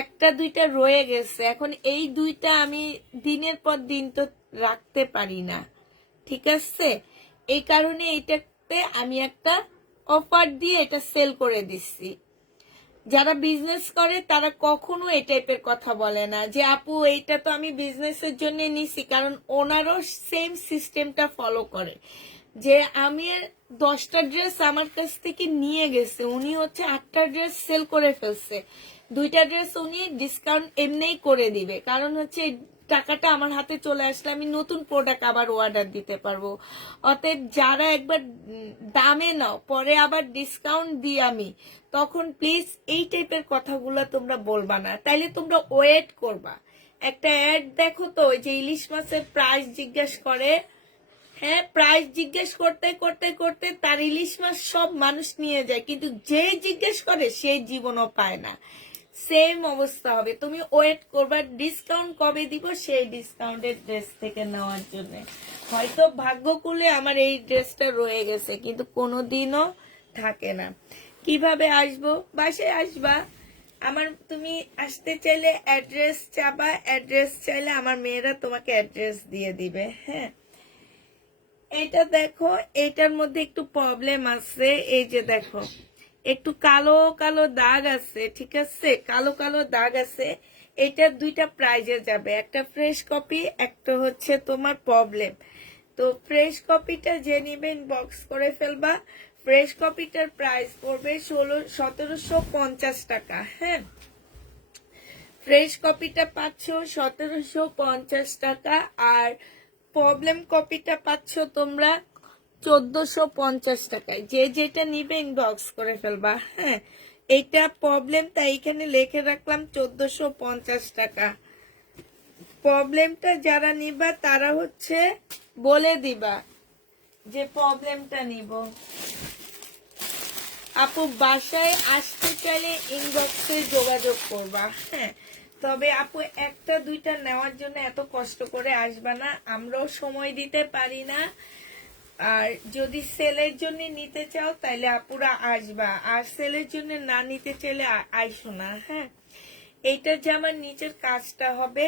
একটা দুইটা রয়ে গেছে। এখন এই দুইটা আমি দিনের পর দিন তো রাখতে পারি না, ঠিক আছে। এই কারণে এটাতে আমি একটা অফার দিয়ে এটা সেল করে দিচ্ছি। যারা বিজনেস করে তারা কখনো এই টাইপের কথা বলে না যে আপু এইটা তো আমি বিজনেসের জন্য নিছি, কারণ ওনারও সেম সিস্টেমটা ফলো করে। যে আমি 10টা ড্রেস আমার কাছ থেকে নিয়ে গেছে, উনি হচ্ছে 8টা ড্রেস সেল করে ফেলছে, 2টা ড্রেস উনি ডিসকাউন্ট এমনিই করে দিবে, কারণ হচ্ছে টাকাটা আমার হাতে চলে আসলে আমি নতুন প্রোডাক্ট আবার অর্ডার দিতে পারবো। অতএব যারা একবার দামে নাও পরে আবার ডিসকাউন্ট দিই আমি, তখন প্লিজ এই টাইপের কথাগুলো তোমরা বলবা না, তাইলে তোমরা ওয়েট করবা। একটা অ্যাড দেখো তো, ওই যে ইলিশ মাছের প্রাইস জিজ্ঞেস করে, হ্যাঁ, প্রাইস জিজ্ঞেস করতে করতে করতে তার ইলিশ মাছ সব মানুষ নিয়ে যায়, কিন্তু যে জিজ্ঞেস করে সেই জীবনও পায় না। সেম অবস্থা হবে, তুমি ওয়েট করবা ডিসকাউন্ট কবে দিব সেই ডিসকাউন্টের ড্রেস থেকে নেওয়ার জন্য। হয়তো ভাগ্যকুলে আমার এই ড্রেসটা রয়ে গেছে, কিন্তু কোনোদিনও থাকে না। কিভাবে আসবো? বাসায় আসবা। আমার তুমি আসতে চাইলে অ্যাড্রেস চাবা, অ্যাড্রেস চাইলে আমার মেয়েরা তোমাকে অ্যাড্রেস দিয়ে দিবে। হ্যাঁ, এটা দেখো, এটার মধ্যে একটু প্রবলেম আছে। এই যে দেখো, একটু কালো কালো দাগ আছে, ঠিক আছে, কালো কালো দাগ আছে। এটা 2টা প্রাইজে যাবে, একটা ফ্রেশ কপি, একটা হচ্ছে তোমার প্রবলেম। তো ফ্রেশ কপিটা যে নিবেন বক্স করে ফেলবা। ফ্রেশ কপিটার প্রাইস পড়বে 1750 টাকা। হ্যাঁ, ফ্রেশ কপিটা পাচ্ছ 1750 টাকা। আর প্রবলেম কপিটা পাচ্ছ তোমরা 1450 টাকায়। যে যেটা নিবে ইনবক্স করে ফেলবা। হ্যাঁ, এটা প্রবলেম, তাই এখানে লিখে রাখলাম 1450 টাকা। প্রবলেমটা যারা নিবা তারা হচ্ছে বলে দিবা যে প্রবলেমটা নিব। আপু বাসায় আসতে চাইলে ইনবক্সে যোগাযোগ করবা। হ্যাঁ, তবে আপু একটা দুইটা নেওয়ার জন্য এত কষ্ট করে আসবা না, আমরাও সময় দিতে পারি না। আর যদি সেলের জন্য নিতে চাও তাহলে আপুরা আসবা, আর সেলের জন্য না নিতে চাইলে আইসো না। হ্যাঁ, এইটা জামার নিচের কাজটা হবে,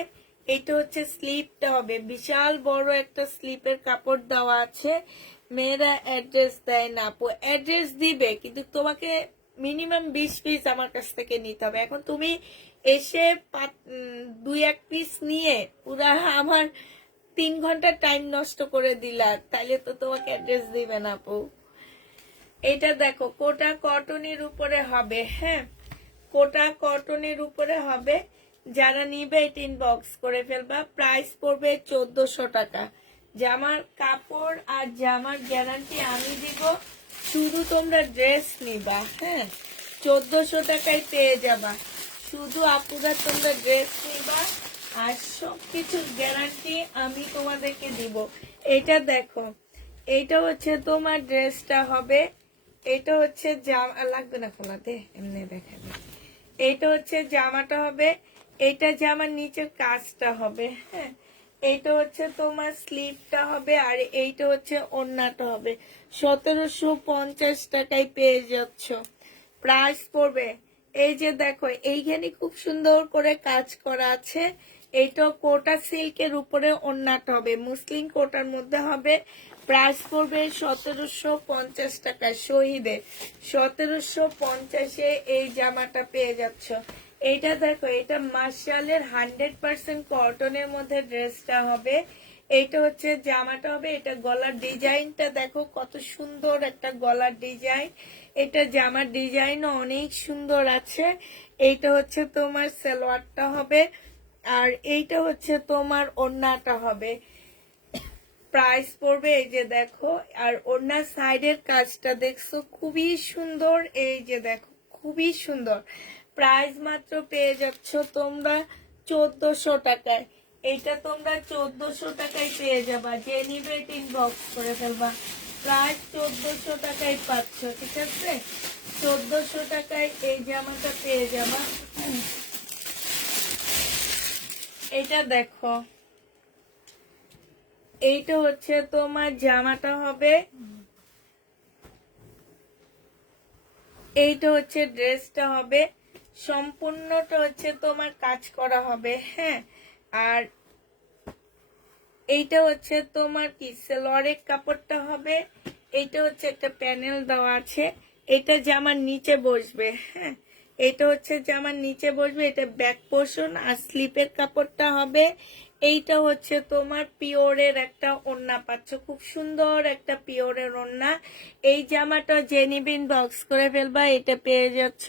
এটা হচ্ছে স্লিপটা হবে, বিশাল বড় একটা স্লিপের কাপড় দেওয়া আছে। মেয়েরা অ্যাড্রেস দেয় না আপু, অ্যাড্রেস দিবে কিন্তু তোমাকে মিনিমাম 20 পিস আমার কাছ থেকে নিতে হবে। এখন তুমি এসে 2-1 পিস নিয়ে পুরা আমার 3 ঘন্টা টাইম নষ্ট করে দিলা, তাইলে তো তোমাকে অ্যাড্রেস দিবে না আপু। এটা দেখো কোটা কটনের উপরে হবে। হ্যাঁ, কোটা কটনের উপরে হবে। যারা নিবে এটা ইনবক্স করে ফেলবা। প্রাইস পড়বে 1400 টাকা। জামার কাপড় আর জামার গ্যারান্টি আমি দিব, শুধু তোমরা ড্রেস নিবা। হ্যাঁ, 1400 টাকায় পেয়ে যাবা। শুধু আপুরা তোমরা ড্রেস নিবা আর সবকিছুর গ্যারান্টি আমি তোমাদেরকে দিব। এটা দেখো, এইটা হচ্ছে তোমার ড্রেসটা হবে, এটা হচ্ছে জামা, লাগবে না খোলাতে, এমনি দেখাবে। এইটা হচ্ছে জামাটা হবে, এটা জামার নিচের কাজটা হবে। হ্যাঁ, এইটা হচ্ছে তোমার স্লিভটা হবে, আর এইটা হচ্ছে ওড়নাটা হবে। 1750 টাকায় পেয়ে যাচ্ছ। প্রাইস পড়বে, এই যে দেখো এইখানে খুব সুন্দর করে কাজ করা আছে। এইটা কোটা সিল্কের উপরে ওড়নাটা হবে, মুসলিম কোটার মধ্যে হবে। প্রাইস পড়বে 1750 টাকা। শহীদে 1750-এ এই জামাটা পেয়ে যাচ্ছ। এইটা দেখো, এটা মার্শালের 100% কটনের মধ্যে ড্রেসটা হবে। এইটা হচ্ছে জামাটা হবে, এটা গলার ডিজাইনটা দেখো কত সুন্দর একটা গলার ডিজাইন। এটা জামার ডিজাইনও অনেক সুন্দর আছে। এইটা হচ্ছে তোমার সালোয়ারটা হবে, আর এইটা হচ্ছে তোমার ওড়নাটা হবে। প্রাইস পড়বে, এই যে দেখো, আর ওড়নার সাইডের কাজটা দেখছো খুবই সুন্দর, এই যে দেখো খুবই সুন্দর। প্রাইস মাত্র পেয়ে যাচ্ছ তোমরা 1400 টাকায়। এইটা তোমরা 1400 টাকায় পেয়ে যাবা। যে নিবে ইনবক্স করে ফেলবা। প্রাইস 1400 টাকায় পাচ্ছ, ঠিক আছে? 1400 টাকায় এই জামাটা পেয়ে যাবা। এটা দেখো, এইটা হচ্ছে তোমার জামাটা হবে, এইটা হচ্ছে ড্রেসটা হবে। সম্পূর্ণটা হচ্ছে তোমার কাজ করা হবে। হ্যাঁ, আর এইটা হচ্ছে তোমার কি সালোয়ারের কাপড়টা হবে। এইটা হচ্ছে একটা প্যানেল দেওয়া আছে, এটা জামার নিচে বসবে। হ্যাঁ, এটা হচ্ছে জামার নিচে বসবে, এটা ব্যাক পোর্শন, আর স্লিপের কাপড়টা হবে। এইটা হচ্ছে তোমার পিওরের একটা ওড়না পাচ্ছ, খুব সুন্দর একটা পিওরের ওড়না। এই জামাটা জেনিবিন বক্স করে ফেলবা, এটা পেয়ে যাচ্ছ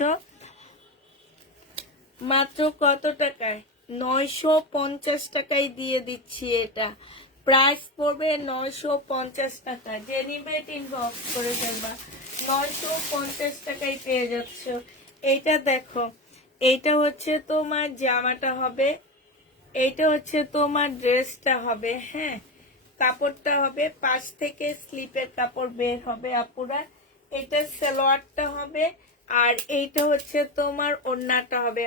মাত্র কত টাকায়? 950 টাকায় দিয়ে দিচ্ছি। এটা প্রাইস পড়বে 950 টাকা। যে নিবে ইনবক্স করে ফেলবা। 950 টাকায় পেয়ে যাচ্ছ। এইটা দেখো, এইটা হচ্ছে তোমার জামাটা হবে, এইটা হচ্ছে তোমার ড্রেসটা হবে। হ্যাঁ, কাপড়টা হবে, পাশ থেকে স্লিপের কাপড় বের হবে আপুরা। এটা সালোয়ারটা হবে, আর এইটা হচ্ছে তোমার ওড়নাটা হবে।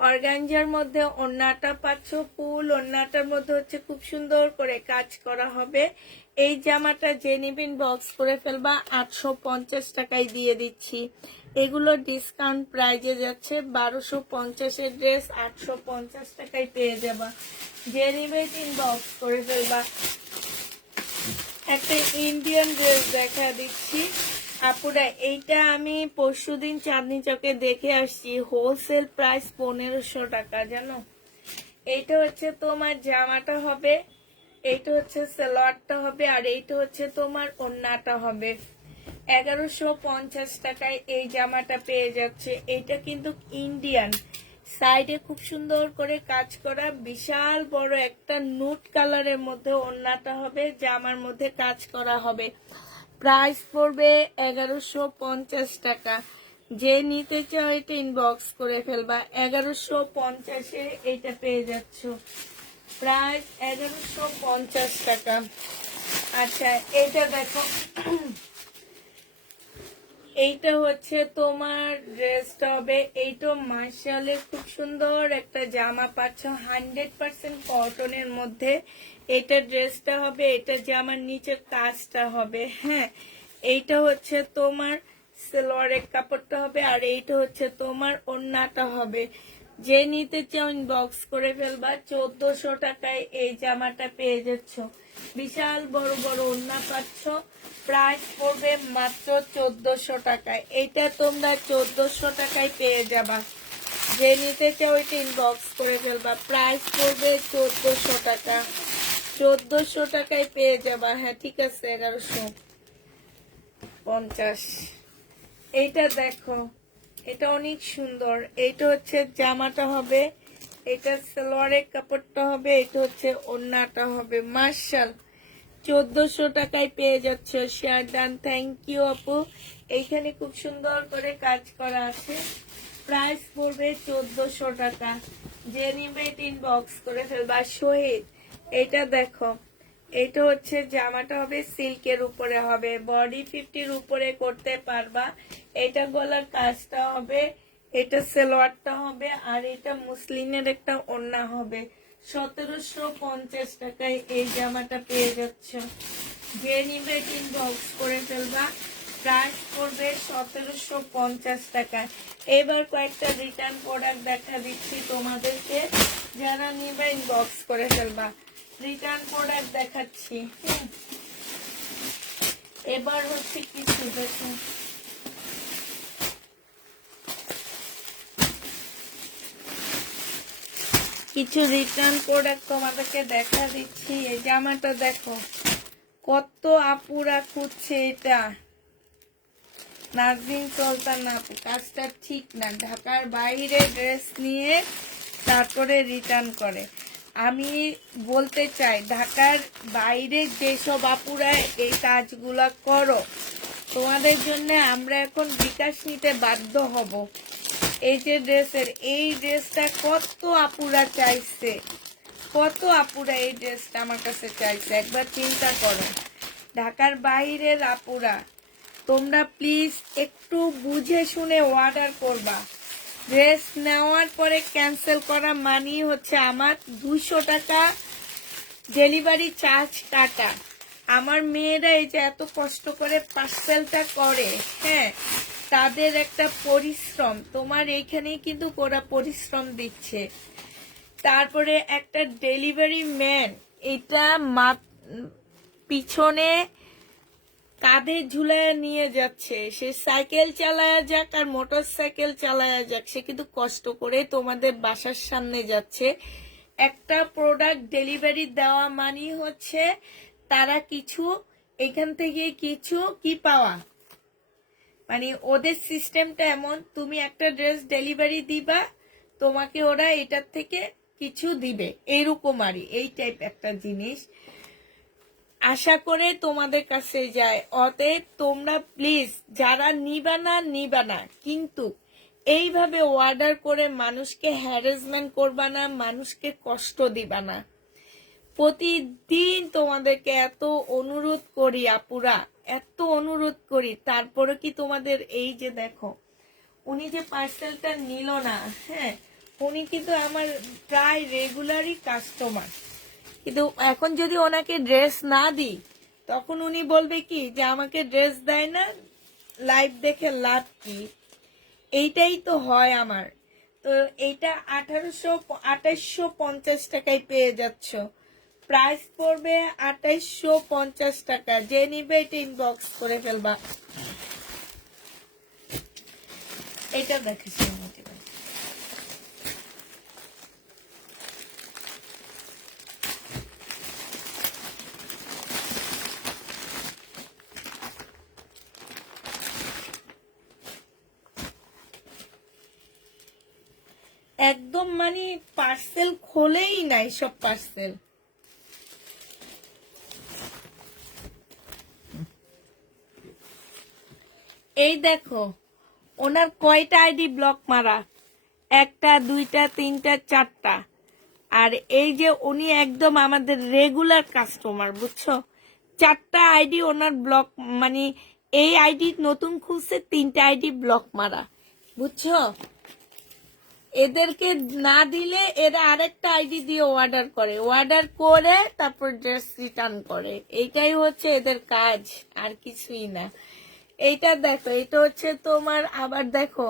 অর্গানজার মধ্যে ওড়নাটা পাচ্ছ, ফুল ওড়নাটার মধ্যে হচ্ছে খুব সুন্দর করে কাজ করা হবে। এই জামাটা যে নিবেন বক্স করে ফেলবা, 850 টাকায় দিয়ে দিচ্ছি। এগুলো ডিসকাউন্ট প্রাইজে যাচ্ছে, 1250-এর ড্রেস 850 টাকায় পেয়ে যাবা। যে নিবেন বক্স করে ফেলবা। একটা ইন্ডিয়ান ড্রেস দেখা দিচ্ছি আপুরা, এইটা আমি পরশুদিন চাঁদনি চকে দেখে আসছি, হোলসেল প্রাইস 1500 টাকা, জানো। এইটা হচ্ছে তোমার জামাটা হবে, এইটা হচ্ছে সালোয়ারটা হবে, আর এইটা হচ্ছে তোমার ওড়নাটা হবে। 1150 টাকায় এই জামাটা পেয়ে যাচ্ছে। এইটা কিন্তু ইন্ডিয়ান, সাইডে খুব সুন্দর করে কাজ করা, বিশাল বড় একটা নুট কালারের মধ্যে ওড়নাটা হবে, জামার মধ্যে কাজ করা হবে। প্রাইস পড়বে 1150 টাকা। যে নিতে চাও এটা ইনবক্স করে ফেলবা। 1150-এ এটা পেয়ে যাচ্ছ। প্রাইস 1150 টাকা। আচ্ছা, এটা দেখো, এইটা হচ্ছে তোমার ড্রেসটা হবে, এইটা মার্শালের খুব সুন্দর একটা জামা পাচ্ছ 100% কটনের মধ্যে। এটা ড্রেসটা হবে, এটা জামার নিচের কাজটা হবে। হ্যাঁ, এইটা হচ্ছে তোমার সালোয়ারের কাপড়টা হবে, আর এইটা হচ্ছে তোমার ওড়নাটা হবে। যে নিতে চাও ইনবক্স করে ফেলবা। 1400 টাকায় এই জামাটা পেয়ে যাচ্ছ। বিশাল বড় বড় ওড়না পাচ্ছ। প্রাইস পড়বে মাত্র 1400 টাকায়। এইটা তোমরা 1400 টাকায় পেয়ে যাবা। যে নিতে চাও এটা ইনবক্স করে ফেলবা। প্রাইস পড়বে 1400 টাকা। 1400 টাকায় পেয়ে যাবা। হ্যাঁ ঠিক আছে, 1150। এইটা দেখো, এটা অনেক সুন্দর। এইটা হচ্ছে জামাটা হবে, এটা সালোয়ারের কাপড়টা হবে, এটা হচ্ছে ওড়নাটা হবে। মার্শাল 1400 টাকায় পেয়ে যাচ্ছ। শেয়ার ডান, থ্যাংক ইউ আপু। এইখানে খুব সুন্দর করে কাজ করা আছে। প্রাইস পড়বে 1400 টাকা। যে নিবে ইনবক্স করে ফেলবা। শহীদ, এটা দেখো, এটা হচ্ছে জামাটা হবে সিল্কের উপরে হবে, বডি 50-র উপরে করতে পারবা। এটা গলার কাজটা হবে, এটা সালোয়ারটা হবে, আর এটা মুসলিনের একটা ওড়না হবে। 1750 টাকায় এই জামাটা পেয়ে যাচ্ছ। যে নিবে ইনবক্স করে ফেলবা। প্রাইস পড়বে 1750 টাকা। এবার কয়েকটা রিটার্ন প্রোডাক্ট দেখা দিচ্ছি তোমাদেরকে, যারা নিবে ইনবক্স করে ফেলবা। রিটার্ন প্রোডাক্ট দেখাচ্ছি। এবার হচ্ছে কিছু দেখুন, কিছু রিটার্ন প্রোডাক্ট তোমাদেরকে দেখা দিচ্ছি। এই জামাটা দেখো, কত আপুরা খুঁজছে এটা। নাজরিন সুলতান আপু, কাজটা ঠিক না। ঢাকার বাইরে ড্রেস নিয়ে তারপরে রিটার্ন করে। আমি বলতে চাই, ঢাকার বাইরে যেসব আপুরা এই কাজগুলা করো, তোমাদের জন্য আমরা এখন বিকাশ নিতে বাধ্য হব। এই যে ড্রেসের, এই ড্রেসটা কত আপুরা চাইছে, কত আপুরা এই ড্রেসটা আমার কাছে চাইছে, একবার চিন্তা করো। ঢাকার বাইরের আপুরা, তোমরা প্লিজ একটু বুঝে শুনে অর্ডার করবা। ড্রেস নেওয়ার পরে ক্যান্সেল করা মানি হচ্ছে আমার 200 টাকা ডেলিভারি চার্জ কাটা। আমার মেয়েরা এই যে এত কষ্ট করে পার্সেলটা করে, হ্যাঁ, তাদের একটা পরিশ্রম, তোমার এইখানেই কিন্তু ওরা পরিশ্রম দিচ্ছে। তারপরে একটা ডেলিভারি ম্যান এটা পিছনে কাঁধে ঝুলায় নিয়ে যাচ্ছে। সে সাইকেল চালায়া যাক আর মোটর সাইকেল চালায়া যাক, সে কিন্তু কষ্ট করে তোমাদের বাসার সামনে যাচ্ছে। একটা প্রোডাক্ট ডেলিভারি দেওয়া মানে হচ্ছে তারা কিছু এখান থেকে কিছু কি পাওয়া, মানে ওদের সিস্টেমটা এমন, তুমি একটা ড্রেস ডেলিভারি দিবা, তোমাকে ওরা এটার থেকে কিছু দিবে, এইরকম আর এই টাইপ একটা জিনিস। আশা করে তোমাদের কাছে যায়। অতএব তোমরা প্লিজ যারা নিবা না, কিন্তু এইভাবে অর্ডার করে মানুষকে হ্যারাসমেন্ট করবা না, মানুষকে কষ্ট দিবা না। প্রতিদিন তোমাদেরকে এত অনুরোধ করি আপুরা, এত অনুরোধ করি, তারপরে কি তোমাদের এই যে দেখো, উনি যে পার্সেলটা নিল না, হ্যাঁ, উনি কিন্তু আমার প্রায় রেগুলারই কাস্টমার। কিন্তু এখন যদি ওনাকে ড্রেস না দিই, তখন উনি বলবে কি যে আমাকে ড্রেস দেয় না, লাইভ দেখে লাভ কি। এইটাই তো হয় আমার। তো এইটা 2850 টাকায় পেয়ে যাচ্ছ। প্রাইস পড়বে 2850 টাকা। যে নিবে এটা ইনবক্স করে ফেলবা। এটা দেখেছি একদম মানে পার্সেল খোলেই নাই, সব পার্সেল। এই দেখো ওনার কয়টা আইডি ব্লক মারা, 1টা 2টা 3টা 4টা। আর এই যে উনি একদম আমাদের রেগুলার কাস্টমার, বুঝছো, 4টা আইডি ওনার ব্লক, মানে এই আইডি নতুন খুলছে, 3টা আইডি ব্লক মারা, বুঝছো। এদেরকে না দিলে এরা আরেকটা আইডি দিয়ে অর্ডার করে তারপর ড্রেস রিটার্ন করে। এইটাই হচ্ছে এদের কাজ, আর কিছুই না। এইটা দেখো, এটা হচ্ছে তোমার, আবার দেখো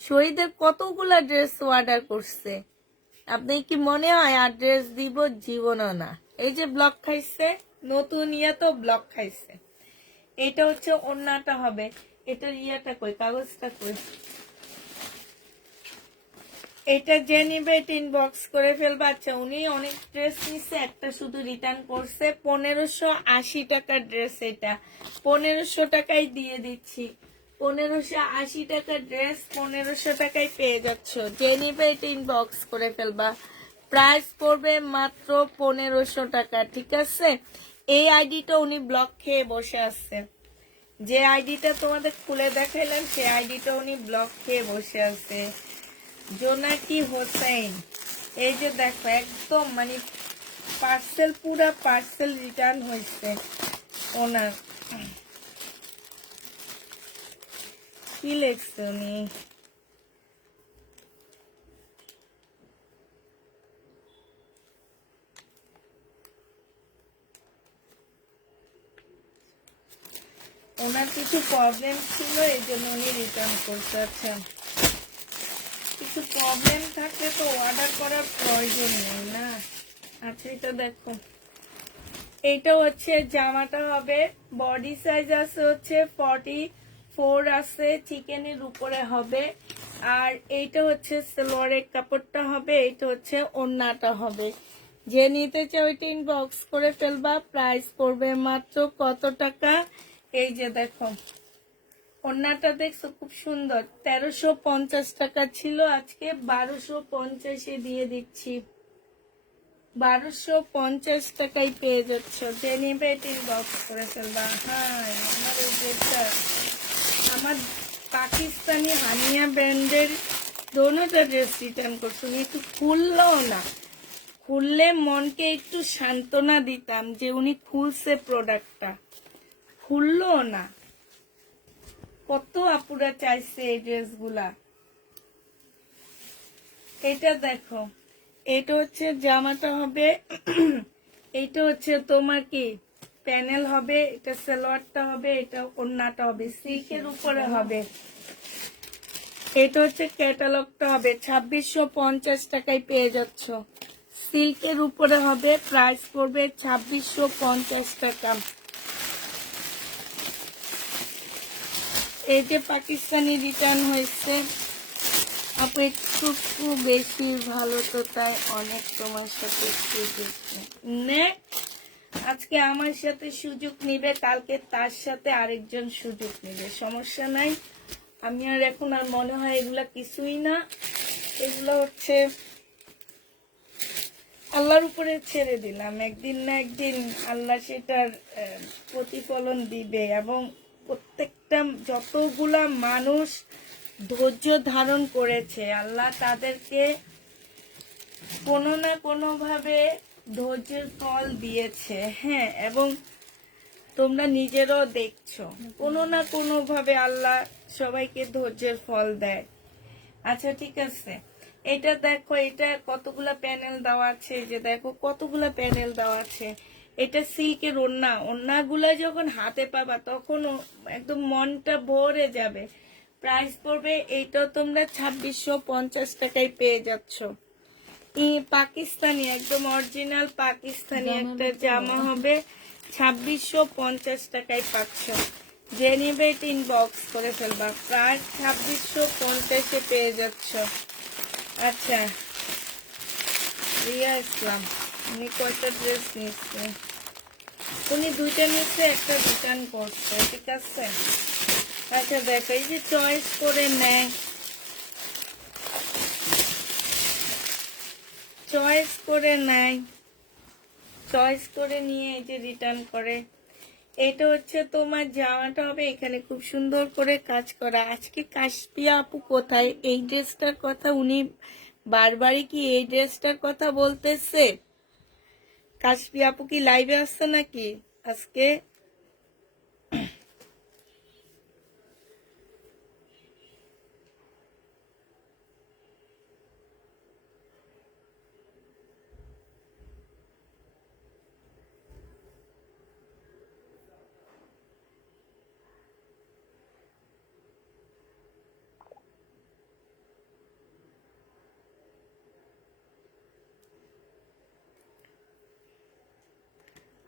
শহীদের কতগুলা ড্রেস অর্ডার করছে। আপনি কি মনে হয় আর ড্রেস দিব? জীবনও না। এই যে ব্লক খাইছে, নতুন ইয়া তো ব্লক খাইছে। এটা হচ্ছে ওন্নাটা হবে, এটার ইয়াটা কই, কাগজটা কই। এটা যে নিবে এটা ইনবক্স করে ফেলবা। আচ্ছা, উনি অনেক ড্রেস নিচ্ছে, একটা শুধু রিটার্ন করছে। 1580 টাকার ড্রেস, এটা 1500 টাকায় দিয়ে দিচ্ছি। 1580 টাকার ড্রেস 1500 টাকায় পেয়ে যাচ্ছ। যে নিবে এটা ইনবক্স করে ফেলবা। প্রাইস পড়বে মাত্র 1500 টাকা, ঠিক আছে। এই আইডিটা উনি ব্লক খেয়ে বসে আছে। যে আইডিটা তোমাদের খুলে দেখাইলাম সেই আইডিটা উনি ব্লক খেয়ে বসে আছে। জোনাকি হোসেন, এই যে দেখো একদম মানে পার্সেল, পুরা পার্সেল রিটার্ন হয়েছে ওনার। কি লেখছে উনি? ওনার কিছু প্রবলেম ছিল, এই জন্য উনি রিটার্ন করতে। আচ্ছা, কিছু প্রবলেম থাকলে তো অর্ডার করার প্রয়োজন নেই না। আচ্ছা, এটা দেখো, এইটা হচ্ছে জামাটা হবে, বডি সাইজ আছে হচ্ছে 44 আছে, চিকেনের উপরে হবে। আর এইটা হচ্ছে সালোয়ারের কাপড়টা হবে, এইটা হচ্ছে ওড়নাটা হবে। যে নিতে চাও ওইটা ইনবক্স করে ফেলবা। প্রাইস পড়বে মাত্র কত টাকা? এই যে দেখো ওড়নাটা দেখছো খুব সুন্দর, 1350 টাকা ছিল, আজকে 1250 দিয়ে দিচ্ছি। 1250 টাকায় পেয়ে যাচ্ছ। যে নিবে এটা ইনবক্স করে ফেলবা। হ্যাঁ, আমার এই ড্রেসটা, আমার পাকিস্তানি হানিয়া ব্র্যান্ডের দোনোটা ড্রেস রিটার্ন করছো, উনি একটু খুললেও না। খুললে মনকে একটু সান্ত্বনা দিতাম যে উনি খুলছে প্রোডাক্টটা, খুললো না। কত আপুরা চাইছে এই ড্রেসগুলা। এটা দেখো, এটা হচ্ছে জামাটা হবে, এইটা হচ্ছে তোমার কি প্যানেল হবে, এটা সালোয়ারটা হবে, এটা ওড়নাটা হবে, সিল্কের উপরে হবে। এটা হচ্ছে ক্যাটালগটা হবে, 2650 টাকায় পেয়ে যাচ্ছ। সিল্কের উপরে হবে, প্রাইস পড়বে 2650 টাকা। এই যে পাকিস্তানি রিটার্ন হয়েছে, আপু একটু বেশি ভালো তো, তাই অনেক তোমার সাথে সুযোগ নে। আজকে আমার সাথে সুযোগ নিবে, কালকে তার সাথে আরেকজন সুযোগ নিবে, সমস্যা নাই। আমি আর এখন আর মনে হয় এগুলা কিছুই না, এগুলো হচ্ছে আল্লাহর উপরে ছেড়ে দিলাম। একদিন না একদিন আল্লাহ সেটার প্রতিফলন দিবে। এবং প্রত্যেকটা যতগুলা মানুষ ধৈর্য ধারণ করেছে, আল্লাহ তাদেরকে কোনো না কোনো ভাবে ধৈর্যের ফল দিয়েছে। হ্যাঁ, এবং তোমরা নিজেরাও দেখছো কোনো না কোনো ভাবে আল্লাহ সবাইকে ধৈর্যের ফল দেয়। আচ্ছা, ঠিক আছে। এটা দেখো, এটা কতগুলা প্যানেল দেওয়া আছে, যে দেখো কতগুলা প্যানেল দেওয়া আছে। এটা সিল্কের ওড়না, ওড়নাগুলা যখন হাতে পাবা তখন একদম মনটা ভরে যাবে। প্রাইস পড়বে এইটা তোমরা 2650 টাকায় পেয়ে যাচ্ছ। পাকিস্তানি একদম অরিজিনাল পাকিস্তানি একটা জামা হবে, 2650 টাকায় পাচ্ছ। যে নিবে এটা ইনবক্স করে ফেলবা। প্রাইস 2650 পেয়ে যাচ্ছ। আচ্ছা, রিয়া ইসলাম, উনি কয়টা ড্রেস নিচ্ছে? উনি 2টা নিচ্ছে, একটা রিটার্ন করছে, ঠিক আছে। আচ্ছা দেখো, এই যে চয়েস করে নেয়, চয়েস করে নেয়, চয়েস করে নিয়ে এই যে রিটার্ন করে। এটা হচ্ছে তোমার জামাটা হবে এখানে খুব সুন্দর করে কাজ করা। আজকে কাশপিয়া আপু কোথায়? এই ড্রেসটার কথা উনি বারবারই কি এই ড্রেসটার কথা বলতেছে? কাশপিয়া আপু কি লাইভে আসছে নাকি আজকে?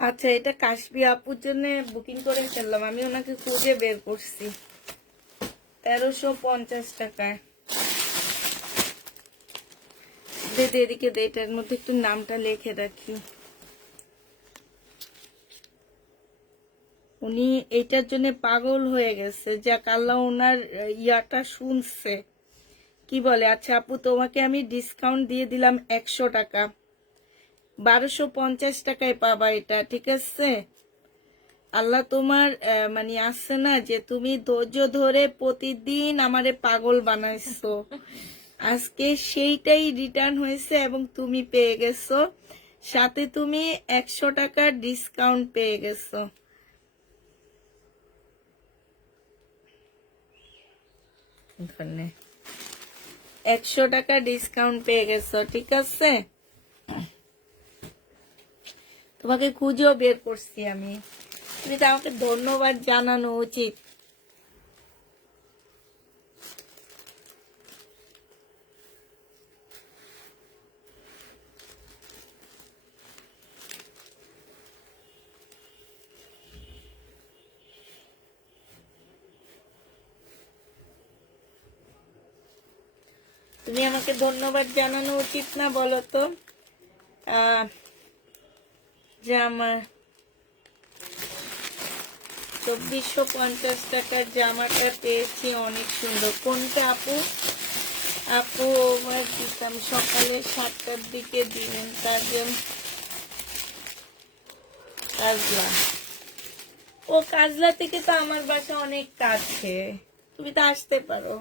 আচ্ছা, এটা কাশপিয়া আপুর জন্য বুকিং করে ফেললাম, আমি ওনাকে খুঁজে বের করছি। 1350 টাকায়। দে এদিকে দে, এটার মধ্যে একটু নামটা লিখে রাখি। উনি এটার জন্য পাগল হয়ে গেছে, যাক আল্লাহ ওনার ইয়াটা শুনছে। কি বলে? আচ্ছা আপু, তোমাকে আমি ডিসকাউন্ট দিয়ে দিলাম 100 টাকা, 1250 টাকায় পাবা এটা, ঠিক আছে? আল্লাহ তোমার মানে আছে না যে তুমি ধৈর্য ধরে প্রতিদিন আমারে পাগল বানাইছো, আজকে সেইটাই রিটার্ন হয়েছে এবং তুমি পেয়ে গেছো, সাথে তুমি 100 টাকার ডিসকাউন্ট পেয়ে গেছো। ধন্যবাদ। 100 টাকা ডিসকাউন্ট পেয়ে গেছো, ঠিক আছে? তোমাকে খুঁজেও বের করছি আমি, তুমি তো আমাকে ধন্যবাদ জানানো উচিত। তুমি আমাকে ধন্যবাদ জানানো উচিত না বলো তো? জামা 2450 টাকার জামাটা পেয়েছি, অনেক সুন্দর। কোনটা আপু? আপু আমার দিতাম সকালে 7টার দিকে দিবেন। কাজলা, ও কাজলা থেকে তো আমার বাসা অনেক কাছে, তুমি তো আসতে পারো।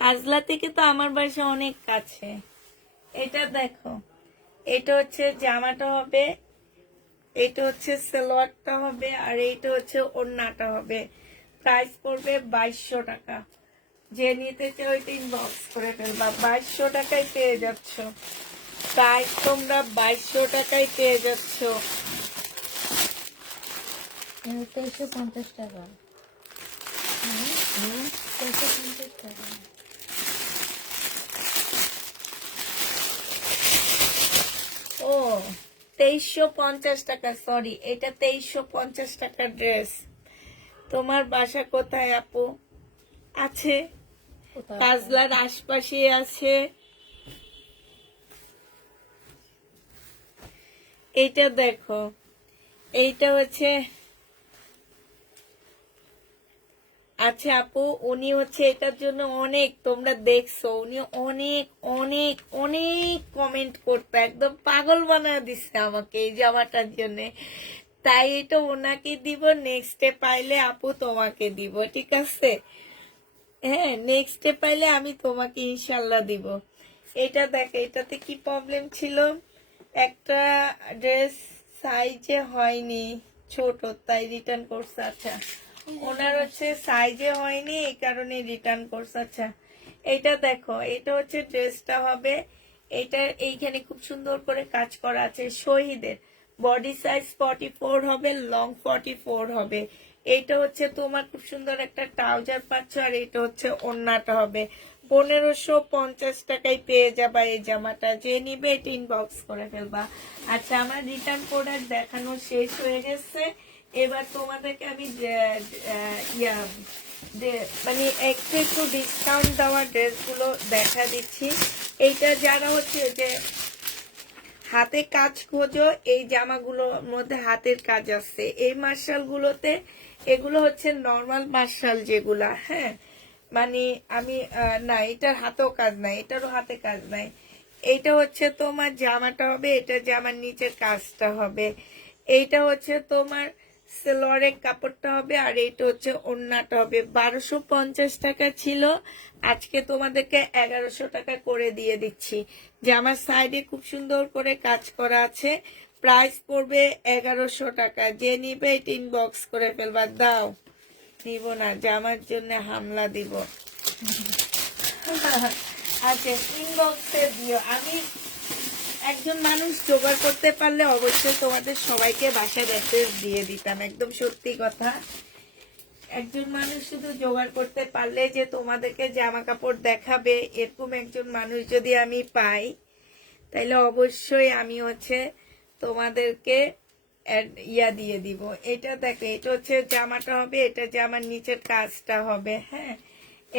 কাজলা থেকে তো আমার বাসা অনেক কাছে। এটা দেখো, এটা হচ্ছে জামাটা হবে, এটা হচ্ছে সালোয়ারটা হবে, আর এইটা হচ্ছে ওড়নাটা হবে। প্রাইস পড়বে 2200 টাকা। যে নিতে চাও ওইটা ইনবক্স করে ফেলবা, 2200 টাকায় পেয়ে যাচ্ছ। প্রাইস তোমরা 2200 টাকায় পেয়ে যাচ্ছ। 2350 টাকা। 2350 টাকা। ও 2350 টাকা, সরি, এটা 2350 টাকার ড্রেস। তোমার বাসা কোথায় আপু? আছে কাজলার আশপাশে আছে। এইটা দেখো, এইটা হচ্ছে, আচ্ছা আপু উনি হচ্ছে এটার জন্য অনেক, তোমরা দেখছো উনি অনেক অনেক অনেক কমেন্ট করতো, একদম পাগল বানায় দিচ্ছে আমাকে এই জামাটার জন্য। তাই এটা ওনাকে দিব, নেক্সটে পাইলে আপু তোমাকে দিব, ঠিক আছে? হ্যাঁ, নেক্সটে পাইলে আমি তোমাকে ইনশাল্লাহ দিব। এটা দেখ, এটাতে কি প্রবলেম ছিল, একটা ড্রেস সাইজে হয়নি, ছোট, তাই রিটার্ন করছে। আচ্ছা, ওনার হচ্ছে সাইজে হয়নি এই কারণে রিটার্ন করছে। আচ্ছা, এটা দেখো, এটা হচ্ছে ড্রেসটা হবে, এটা এইখানে খুব সুন্দর করে কাজ করা আছে শহীদের। বডি সাইজ 44 হবে, লং 44 হবে। এইটা হচ্ছে তোমার খুব সুন্দর একটা ট্রাউজার পাচ্ছ, আর এটা হচ্ছে ওড়নাটা হবে। 1550 টাকায় পেয়ে যাবা এই জামাটা। যে নিবে এটা ইনবক্স করে ফেলবা। আচ্ছা, আমার রিটার্ন প্রোডাক্ট দেখানো শেষ হয়ে গেছে। এবার তোমাদেরকে আমি মানে একটু ডিসকাউন্ট দেওয়া ড্রেসগুলো দেখা দিচ্ছি। এইটা যারা হচ্ছে যে হাতে কাজ খোঁজো, এই জামাগুলোর মধ্যে হাতের কাজ আছে। এই মার্শাল গুলোতে, এগুলো হচ্ছে নর্মাল মার্শাল যেগুলা, হ্যাঁ, মানে আমি না, এটার হাতেও কাজ নাই, এটারও হাতে কাজ নাই। এইটা হচ্ছে তোমার জামাটা হবে, এটা জামার নিচের কাজটা হবে। এইটা হচ্ছে তোমার সেলোয়ারের কাপড়টা হবে, আর এইটা হচ্ছে ওড়নাটা হবে। 1250 টাকা ছিল, আজকে তোমাদেরকে 1100 টাকা করে দিয়ে দিচ্ছি। জামার সাইডে খুব সুন্দর করে কাজ করা আছে, প্রাইস পড়বে 1100 টাকা। যে নিবে এটা ইনবক্স করে ফেলবা। দাও, দিব না, জামার জন্য হামলা দিব। আচ্ছা, ইনবক্সে দিও। আমি একজন মানুষ জোগাড় করতে পারলে অবশ্যই তোমাদের সবাইকে বাসার অ্যাড্রেস দিয়ে দিতাম, একদম সত্যি কথা। একজন মানুষ শুধু জোগাড় করতে পারলে যে তোমাদেরকে জামা কাপড় দেখাবে, এরকম একজন মানুষ যদি আমি পাই, তাহলে অবশ্যই আমি হচ্ছে তোমাদেরকে ইয়া দিয়ে দিব। এটা দেখো, এটা হচ্ছে জামাটা হবে, এটা জামার নিচের কাজটা হবে। হ্যাঁ,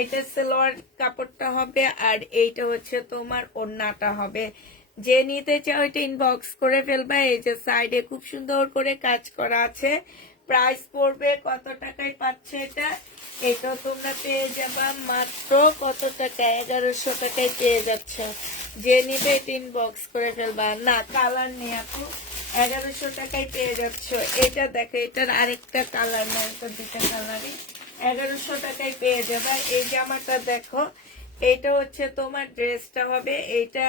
এটা সালোয়ার কাপড়টা হবে, আর এইটা হচ্ছে তোমার ওড়নাটা হবে। যে নিতে চাও এটা ইনবক্স করে ফেলবা। এই যে সাইডে খুব সুন্দর করে কাজ করা আছে। প্রাইস পড়বে কত টাকায় পাচ্ছে এটা? এটা তোমরা পেয়ে যাবা মাত্র কত টাকা? 1100 টাকায় পেয়ে যাচ্ছ। যে নিবে এটা ইনবক্স করে ফেলবা। না, কালার নেই আপু, 1100 টাকায় পেয়ে যাচ্ছ। এটা দেখো, এটার আরেকটা কালার নেই, এটা দুটা কালারই 1100 টাকায় পেয়ে যাবা। এই জামাটা দেখো, এটা হচ্ছে তোমার ড্রেসটা হবে। এইটা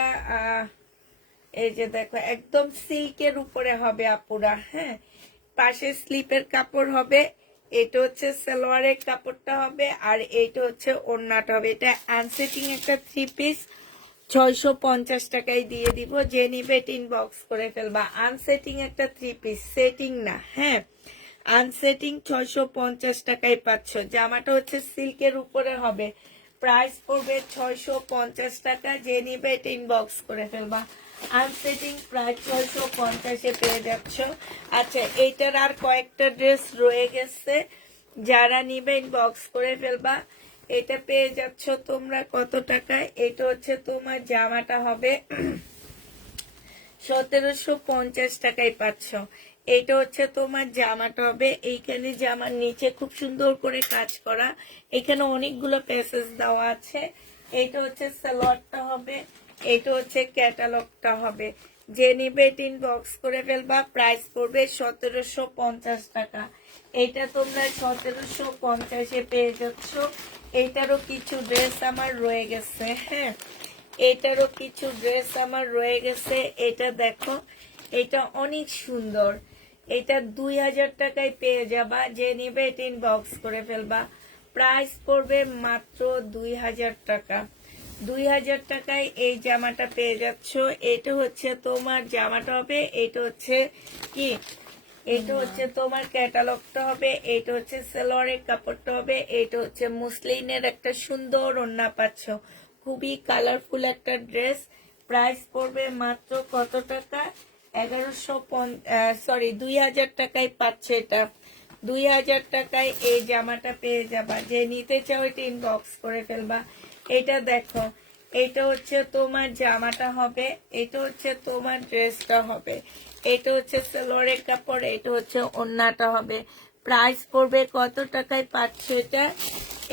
এই যে দেখো, একদম সিল্কের উপরে হবে আপুরা। হ্যাঁ, পাশে স্লিপের কাপড় হবে, এটা হচ্ছে সালোয়ারের কাপড়টা হবে, আর এইটা হচ্ছে ওড়নাটা হবে। এটা আনসেটিং একটা 3 পিস 650 টাকায় দিয়ে দিব। যে নিবে এটা ইনবক্স করে ফেলবা। আনসেটিং একটা 3 পিস, সেটিং না। হ্যাঁ, আনসেটিং 650 টাকায় পাচ্ছ। জামাটা হচ্ছে সিল্কের উপরে হবে, প্রাইস পড়বে 650 টাকা। যে নিবে এটা ইনবক্স করে ফেলবা। আনসেটিং প্রায় 650-এ পেয়ে যাচ্ছ। আচ্ছা, এইটার আর কয়েকটা ড্রেস রয়ে গেছে, যারা নিবে ইনবক্স করে ফেলবা। এটা পেয়ে যাচ্ছ তোমরা কত টাকায়? এটা হচ্ছে তোমার জামাটা হবে 1750 টাকায় পাচ্ছ। এটা হচ্ছে তোমার জামাটা হবে। এইখানে জামার নিচে খুব সুন্দর করে কাজ করা, এখানে অনেকগুলো প্যাসেজ দেওয়া আছে। এটা হচ্ছে সালোয়ারটা হবে, এটা হচ্ছে ক্যাটালগটা হবে। যে নিবে এটা ইনবক্স করে ফেলবা। প্রাইস পড়বে 1750 টাকা। এটা তোমরা 1750-এ পেয়ে যাচ্ছ। এইটারও কিছু ড্রেস আমার রয়ে গেছে। হ্যাঁ, এটারও কিছু ড্রেস আমার রয়ে গেছে। এটা দেখো, এটা অনেক সুন্দর। এটা 2000 টাকায় পেয়ে যাবা। যে নিবে এটা ইনবক্স করে ফেলবা। প্রাইস পড়বে মাত্র 2000 টাকা। 2000 টাকায় এই জামাটা পেয়ে যাচ্ছ। এটা হচ্ছে তোমার জামাটা হবে, এটা হচ্ছে কি, এটা হচ্ছে তোমার ক্যাটালগটা হবে, এটা হচ্ছে সালোয়ারের কাপড়টা হবে, এটা হচ্ছে মুসলিনের একটা সুন্দর ওড়না পাচ্ছ। খুবই কালারফুল একটা ড্রেস। প্রাইস পড়বে মাত্র কত টাকা? 2000 টাকায় পাচ্ছে এটা। 2000 টাকায় এই জামাটা পেয়ে যাবা। যে নিতে চাও এটা ইনবক্স করে ফেলবা। এটা দেখো, এটা হচ্ছে তোমার জামাটা হবে, এটা হচ্ছে তোমার ড্রেসটা হবে, এটা হচ্ছে সালোয়ারের কাপড়, এটা হচ্ছে ওড়নাটা হবে। প্রাইস পড়বে কত টাকায় পাচ্ছে এটা?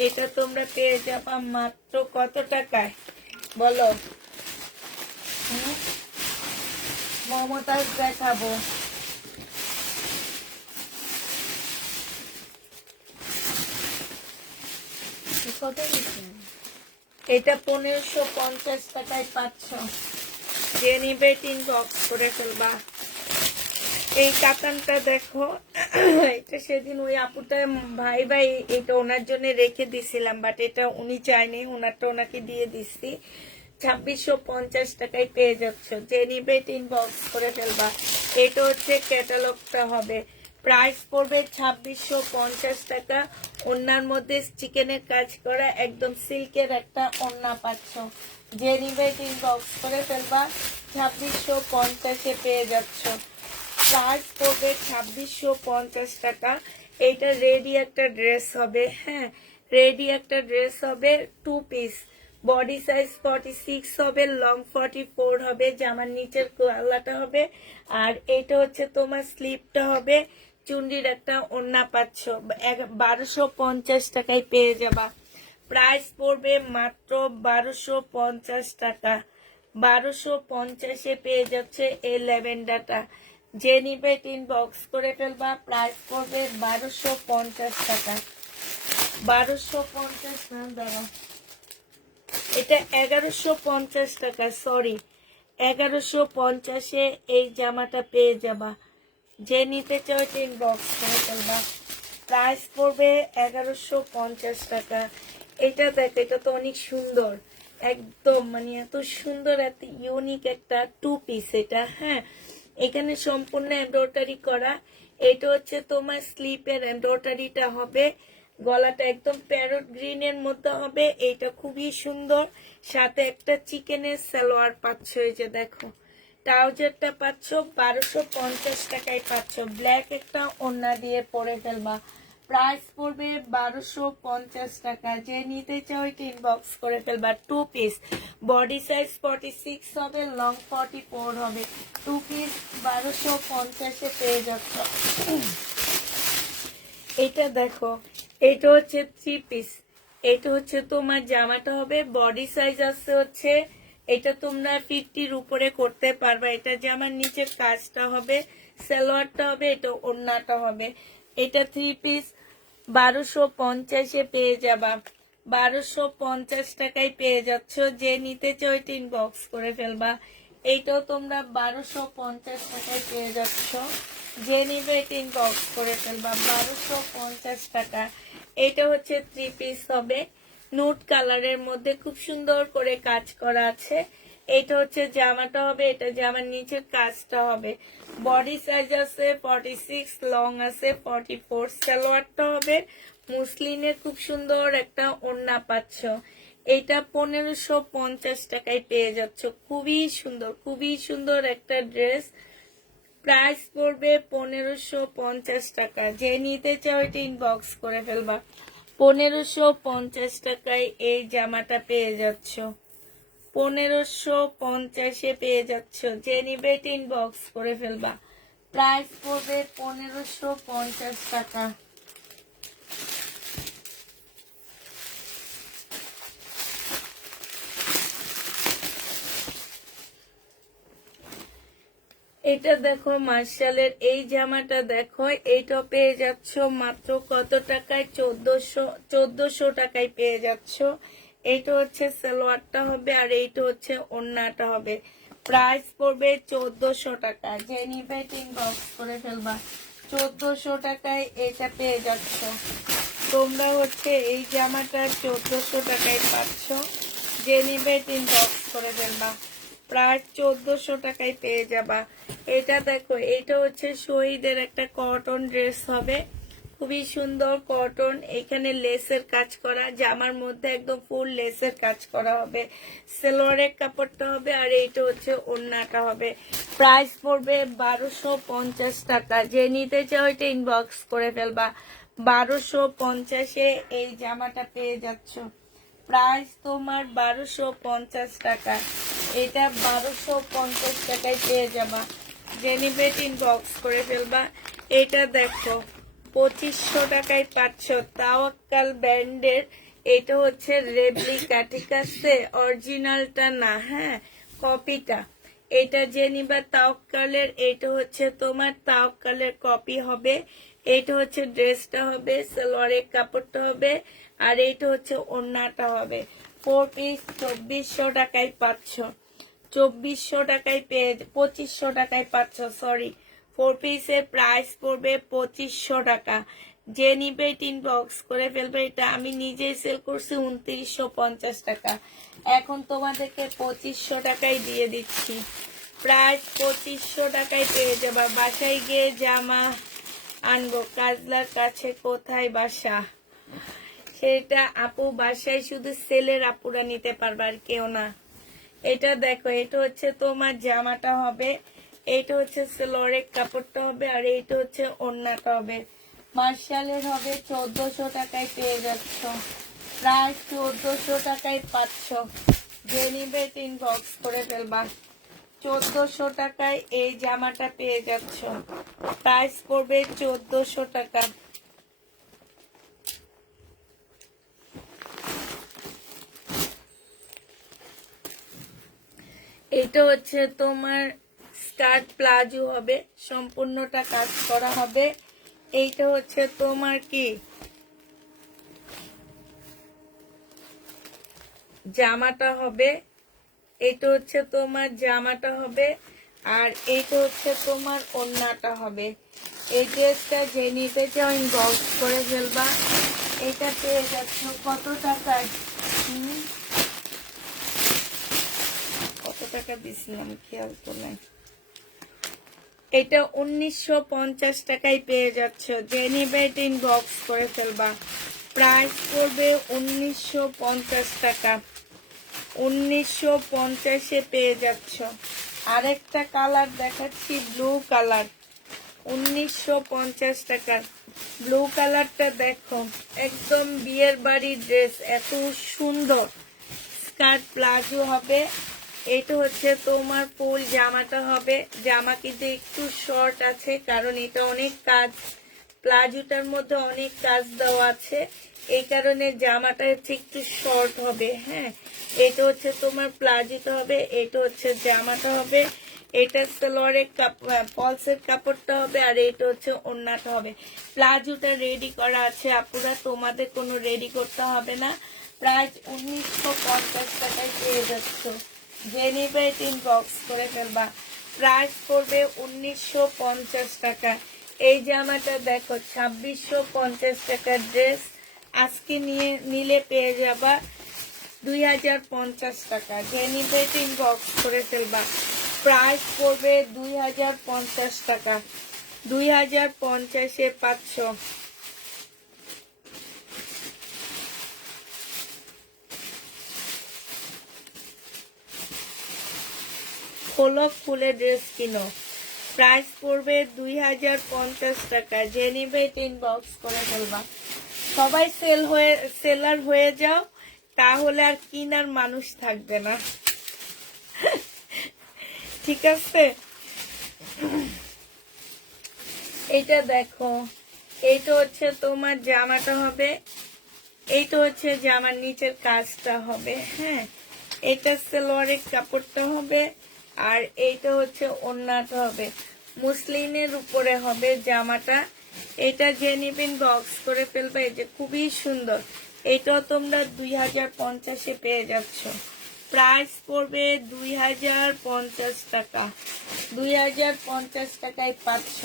এটা তোমরা পেয়ে যাবা মাত্র কত টাকায় বলো? মমতাজ দেখাবো। কত দিচ্ছেন? এটা 1550 টাকায় পাচ্ছ। যে নিবে ইনবক্স করে ফেলবা। এই কাতানটা দেখো, এটা সেদিন ওই আপুটা ভাই ভাই এটা ওনার জন্য রেখে দিছিলাম, বাট এটা উনি চাইনি, ওনারটা ওনাকে দিয়ে দিচ্ছি। 2650 টাকায় পেয়ে যাচ্ছ। যে নিবে ইনবক্স করে ফেলবা। এটা হচ্ছে ক্যাটালগটা হবে। প্রাইস পড়বে 2650 টাকা। ওড়নার মধ্যে চিকেনের কাজ করা একদম সিল্কের একটা ওড়না পাচ্ছ। যে নিবে ইনবক্স করে ফেলবা। 2650-এ পেয়ে যাচ্ছ। প্রাইস পড়বে 2650 টাকা। এইটা রেডি একটা ড্রেস হবে। হ্যাঁ, রেডি একটা ড্রেস হবে, 2 পিস। বডি সাইজ 46 হবে, লং 44 হবে। জামার নিচের গলাটা হবে, আর এটা হচ্ছে তোমার স্লিপটা হবে। চুন্ডির একটা ওড়না পাচ্ছ। 1250 টাকায় পেয়ে যাবা। প্রাইস পড়বে মাত্র 1250 টাকা। 1250-এ পেয়ে যাচ্ছে এই ল্যাভেন্ডারটা। যে নিবে ইনবক্স করে ফেলবা। প্রাইস পড়বে 1250 টাকা। 1250 না, দাঁড়াও, এটা 1150 টাকা, সরি, 1150-এ এই জামাটা পেয়ে যাবা। যে নিতে চাও এটা ইনবক্স করে ফেলবা। প্রাইস পড়বে 1150 টাকা। এটা দেখো, এটা তো অনেক সুন্দর, একদম মানে এত সুন্দর, এত ইউনিক একটা টু পিস এটা। হ্যাঁ, এখানে সম্পূর্ণ এমব্রয়ডারি করা। এটা হচ্ছে তোমার স্লিপের এমব্রয়ডারিটা হবে। গলাটা একদম প্যারট গ্রিনের মধ্যে হবে। এটা খুবই সুন্দর। সাথে একটা চিকেনের সালোয়ার পাচ্ছ। এই যে দেখো, ট্রাউজারটা পাচ্ছ 1250 টাকায় পাচ্ছ। ব্ল্যাক একটা ওড়না দিয়ে পরে ফেলবা। প্রাইস পড়বে 1250 টাকা। যে নিতে চাও এটা ইনবক্স করে ফেলবা। টু পিস, বডি সাইজ 46 হবে, লং 44 হবে। টু পিস 1250-এ পেয়ে যাচ্ছ। এটা দেখো, এটা হচ্ছে থ্রি পিস। এটা হচ্ছে তোমার জামাটা হবে, বডি সাইজ আছে হচ্ছে, এটা তোমরা 50-র উপরে করতে পারবা। এটা জামার নিচের কাজটা হবে, সালোয়ারটা হবে, এটা ওড়নাটা হবে। এটা থ্রি পিস 1250-এ পেয়ে যাবা। 1250 টাকায় পেয়ে যাচ্ছ। যে নিতে চাও এটা ইনবক্স করে ফেলবা। এইটাও তোমরা 1250 টাকায় পেয়ে যাচ্ছ। যে নিবে এটা ইনবক্স করে ফেলবা। 1250 টাকা। এটা হচ্ছে থ্রি পিস হবে, নুট কালারের মধ্যে খুব সুন্দর করে কাজ করা আছে। এটা হচ্ছে জামাটা হবে, এটা জামার নিচের কাজটা হবে। বডি সাইজ আছে 46, লং আছে 44। সালোয়ারটা হবে মুসলিনের, খুব সুন্দর একটা ওড়না পাচ্ছ। এটা 1550 টাকায় পেয়ে যাচ্ছ। খুবই সুন্দর, খুবই সুন্দর একটা ড্রেস। প্রাইস পড়বে 1550 টাকা। যে নিতে চাও এটা ইনবক্স করে ফেলবা। 1550 টাকায় এই জামাটা পেয়ে যাচ্ছ। 1550-এ পেয়ে যাচ্ছ। যে নিবে এটা ইনবক্স করে ফেলবা। প্রাইস পড়বে 1550 টাকা। এটা দেখো, মার্শালের এই জামাটা দেখো, এইটা পেয়ে যাচ্ছ মাত্র কত টাকায়? 1400 টাকায় পেয়ে যাচ্ছ। এইটা হচ্ছে সালোয়ারটা হবে, আর এইটা হচ্ছে ওড়নাটা হবে। প্রাইস পড়বে 1400 টাকা। যে নিবে ইনবক্স করে ফেলবা। 1400 টাকায় এটা পেয়ে যাচ্ছ। তোমরা হচ্ছে এই জামাটা 1400 টাকায় পাচ্ছ। যে নিবে ইনবক্স করে ফেলবা। প্রায় 1400 টাকায় পেয়ে যাবা। এটা দেখো, এটা হচ্ছে শহীদের একটা কটন ড্রেস হবে, খুবই সুন্দর কটন। এখানে লেসের কাজ করা, জামার মধ্যে একদম ফুল লেসের কাজ করা হবে। সালোয়ারের কাপড়টা হবে, আর এইটা হচ্ছে ওড়নাটা হবে। প্রাইস পড়বে 1250 টাকা। যে নিতে চাও এটা ইনবক্স করে ফেলবা। 1250-এ এই জামাটা পেয়ে যাচ্ছ। প্রাইস তোমার 1250 টাকা। এটা 1250 টাকায় পেয়ে যাবা। যে নিবে ইনবক্স করে ফেলবা। এটা দেখো, 2500 টাকায় পাচ্ছ। তাওয়াক্কাল ব্র্যান্ডের। এটা হচ্ছে রেপ্লিকা, ঠিক আছে, অরিজিনালটা না, হ্যাঁ, কপিটা। এটা যে নিবা তাওয়াক্কালের, এটা হচ্ছে তোমার তাওয়াক্কালের কপি হবে। এটা হচ্ছে ড্রেসটা হবে, সালোয়ারের কাপড়টা হবে, আর এইটা হচ্ছে ওড়নাটা হবে। 4 পিস 2400 টাকায় পাচ্ছ। 2400 টাকায় পেয়ে, 2500 টাকায় পাচ্ছ, সরি। 4 পিসের প্রাইস পড়বে 2500 টাকা। যে নিবে ইনবক্স করে ফেলবে। এটা আমি নিজেই সেল করছি 2950 টাকা। এখন তোমাদেরকে 2500 টাকায় দিয়ে দিচ্ছি। প্রাইস 2500 টাকায় পেয়ে যাবা। বাসায় গিয়ে জামা আনবো, কাজলার কাছে কোথায় বাসা? সেটা আপু, বাসায় শুধু সেলের আপুরা নিতে পারবে, আর কেউ না। এটা দেখো, এটা হচ্ছে তোমার জামাটা হবে, এইটা হচ্ছে সালোয়ারের কাপড়টা হবে, আর এইটা হচ্ছে ওড়নাটা হবে। মার্শালের হবে 1400 টাকায় পেয়ে যাচ্ছ। প্রায় 1400 টাকায় পাচ্ছ। যে নিবে ইনবক্স করে ফেলবা। 1400 টাকায় এই জামাটা পেয়ে যাচ্ছ। প্রাইস পড়বে 1400 টাকা। এইটা হচ্ছে তোমার স্কার্ট প্লাজো হবে, সম্পূর্ণটা কাজ করা হবে। এইটা হচ্ছে তোমার কি জামাটা হবে, এটা হচ্ছে তোমার জামাটা হবে, আর এইটা হচ্ছে তোমার ওড়নাটা হবে। এই ড্রেসটা যে নিতে চাও ইনবক্স করে ফেলবা। এটা পেয়ে যাচ্ছ কত টাকায়? কত টাকা দিছিলাম খেয়াল তো নাই। এটা 1950 টাকায় পেয়ে যাচ্ছ, যে নিবে এটা ইনবক্স করে ফেলবা। প্রাইস পড়বে 1950 টাকা। 1950-এ পেয়ে যাচ্ছ। আরেকটা কালার দেখাচ্ছি, ব্লু কালার, 1950 টাকার ব্লু কালারটা দেখো, একদম বিয়ের বাড়ির ড্রেস, এত সুন্দর। স্কার্ট প্লাজো হবে, এটা হচ্ছে তোমার ফুল জামাটা হবে। জামা কিন্তু একটু শর্ট আছে, কারণ এটা অনেক কাজ, প্লাজোটার মধ্যে অনেক কাজ দেওয়া আছে, এই কারণে জামাটা হচ্ছে একটু শর্ট হবে। হ্যাঁ, এটা হচ্ছে তোমার প্লাজোটা হবে, এটা হচ্ছে জামাটা হবে, এটা সালোয়ারের পলসের কাপড়টা হবে, আর এটা হচ্ছে ওড়নাটা হবে। প্লাজোটা রেডি করা আছে আপুরা, তোমাদের কোনো রেডি করতে হবে না। প্রাইস 1950 টাকায় পেয়ে যাচ্ছ, যে নিবে ইনবক্স করে ফেলবা। প্রাইস পড়বে 1950 টাকা। এই জামাটা দেখো 2650 টাকার ড্রেস, আজকে নিলে পেয়ে যাবা 2050 টাকা। যে নিবে ইনবক্স করে ফেলবা। প্রাইস পড়বে 2050 টাকা। 2050-এ পাচ্ছ। খোলো, খুলে ড্রেস কিনো। প্রাইস পড়বে 2050 টাকা। যে নিবে ইনবক্স করে ফেলবা। সবাই সেলার হয়ে যাও, তাহলে আর কিনার মানুষ থাকবে না। ঠিক আছে, এটা দেখো, এইটা হচ্ছে তোমার জামাটা হবে, এইটা হচ্ছে জামার নিচের কাজটা হবে। হ্যাঁ, এটা সালোয়ারের কাপড়টা হবে, আর এইটা হচ্ছে ওড়নাটা হবে। মুসলিনের উপরে হবে জামাটা। এটা যে নিবেন বক্স করে ফেলবে। এই যে খুবই সুন্দর, এটাও তোমরা 2050-এ পেয়ে যাচ্ছ। প্রাইস পড়বে 2050 টাকা। 2050 টাকায় পাচ্ছ।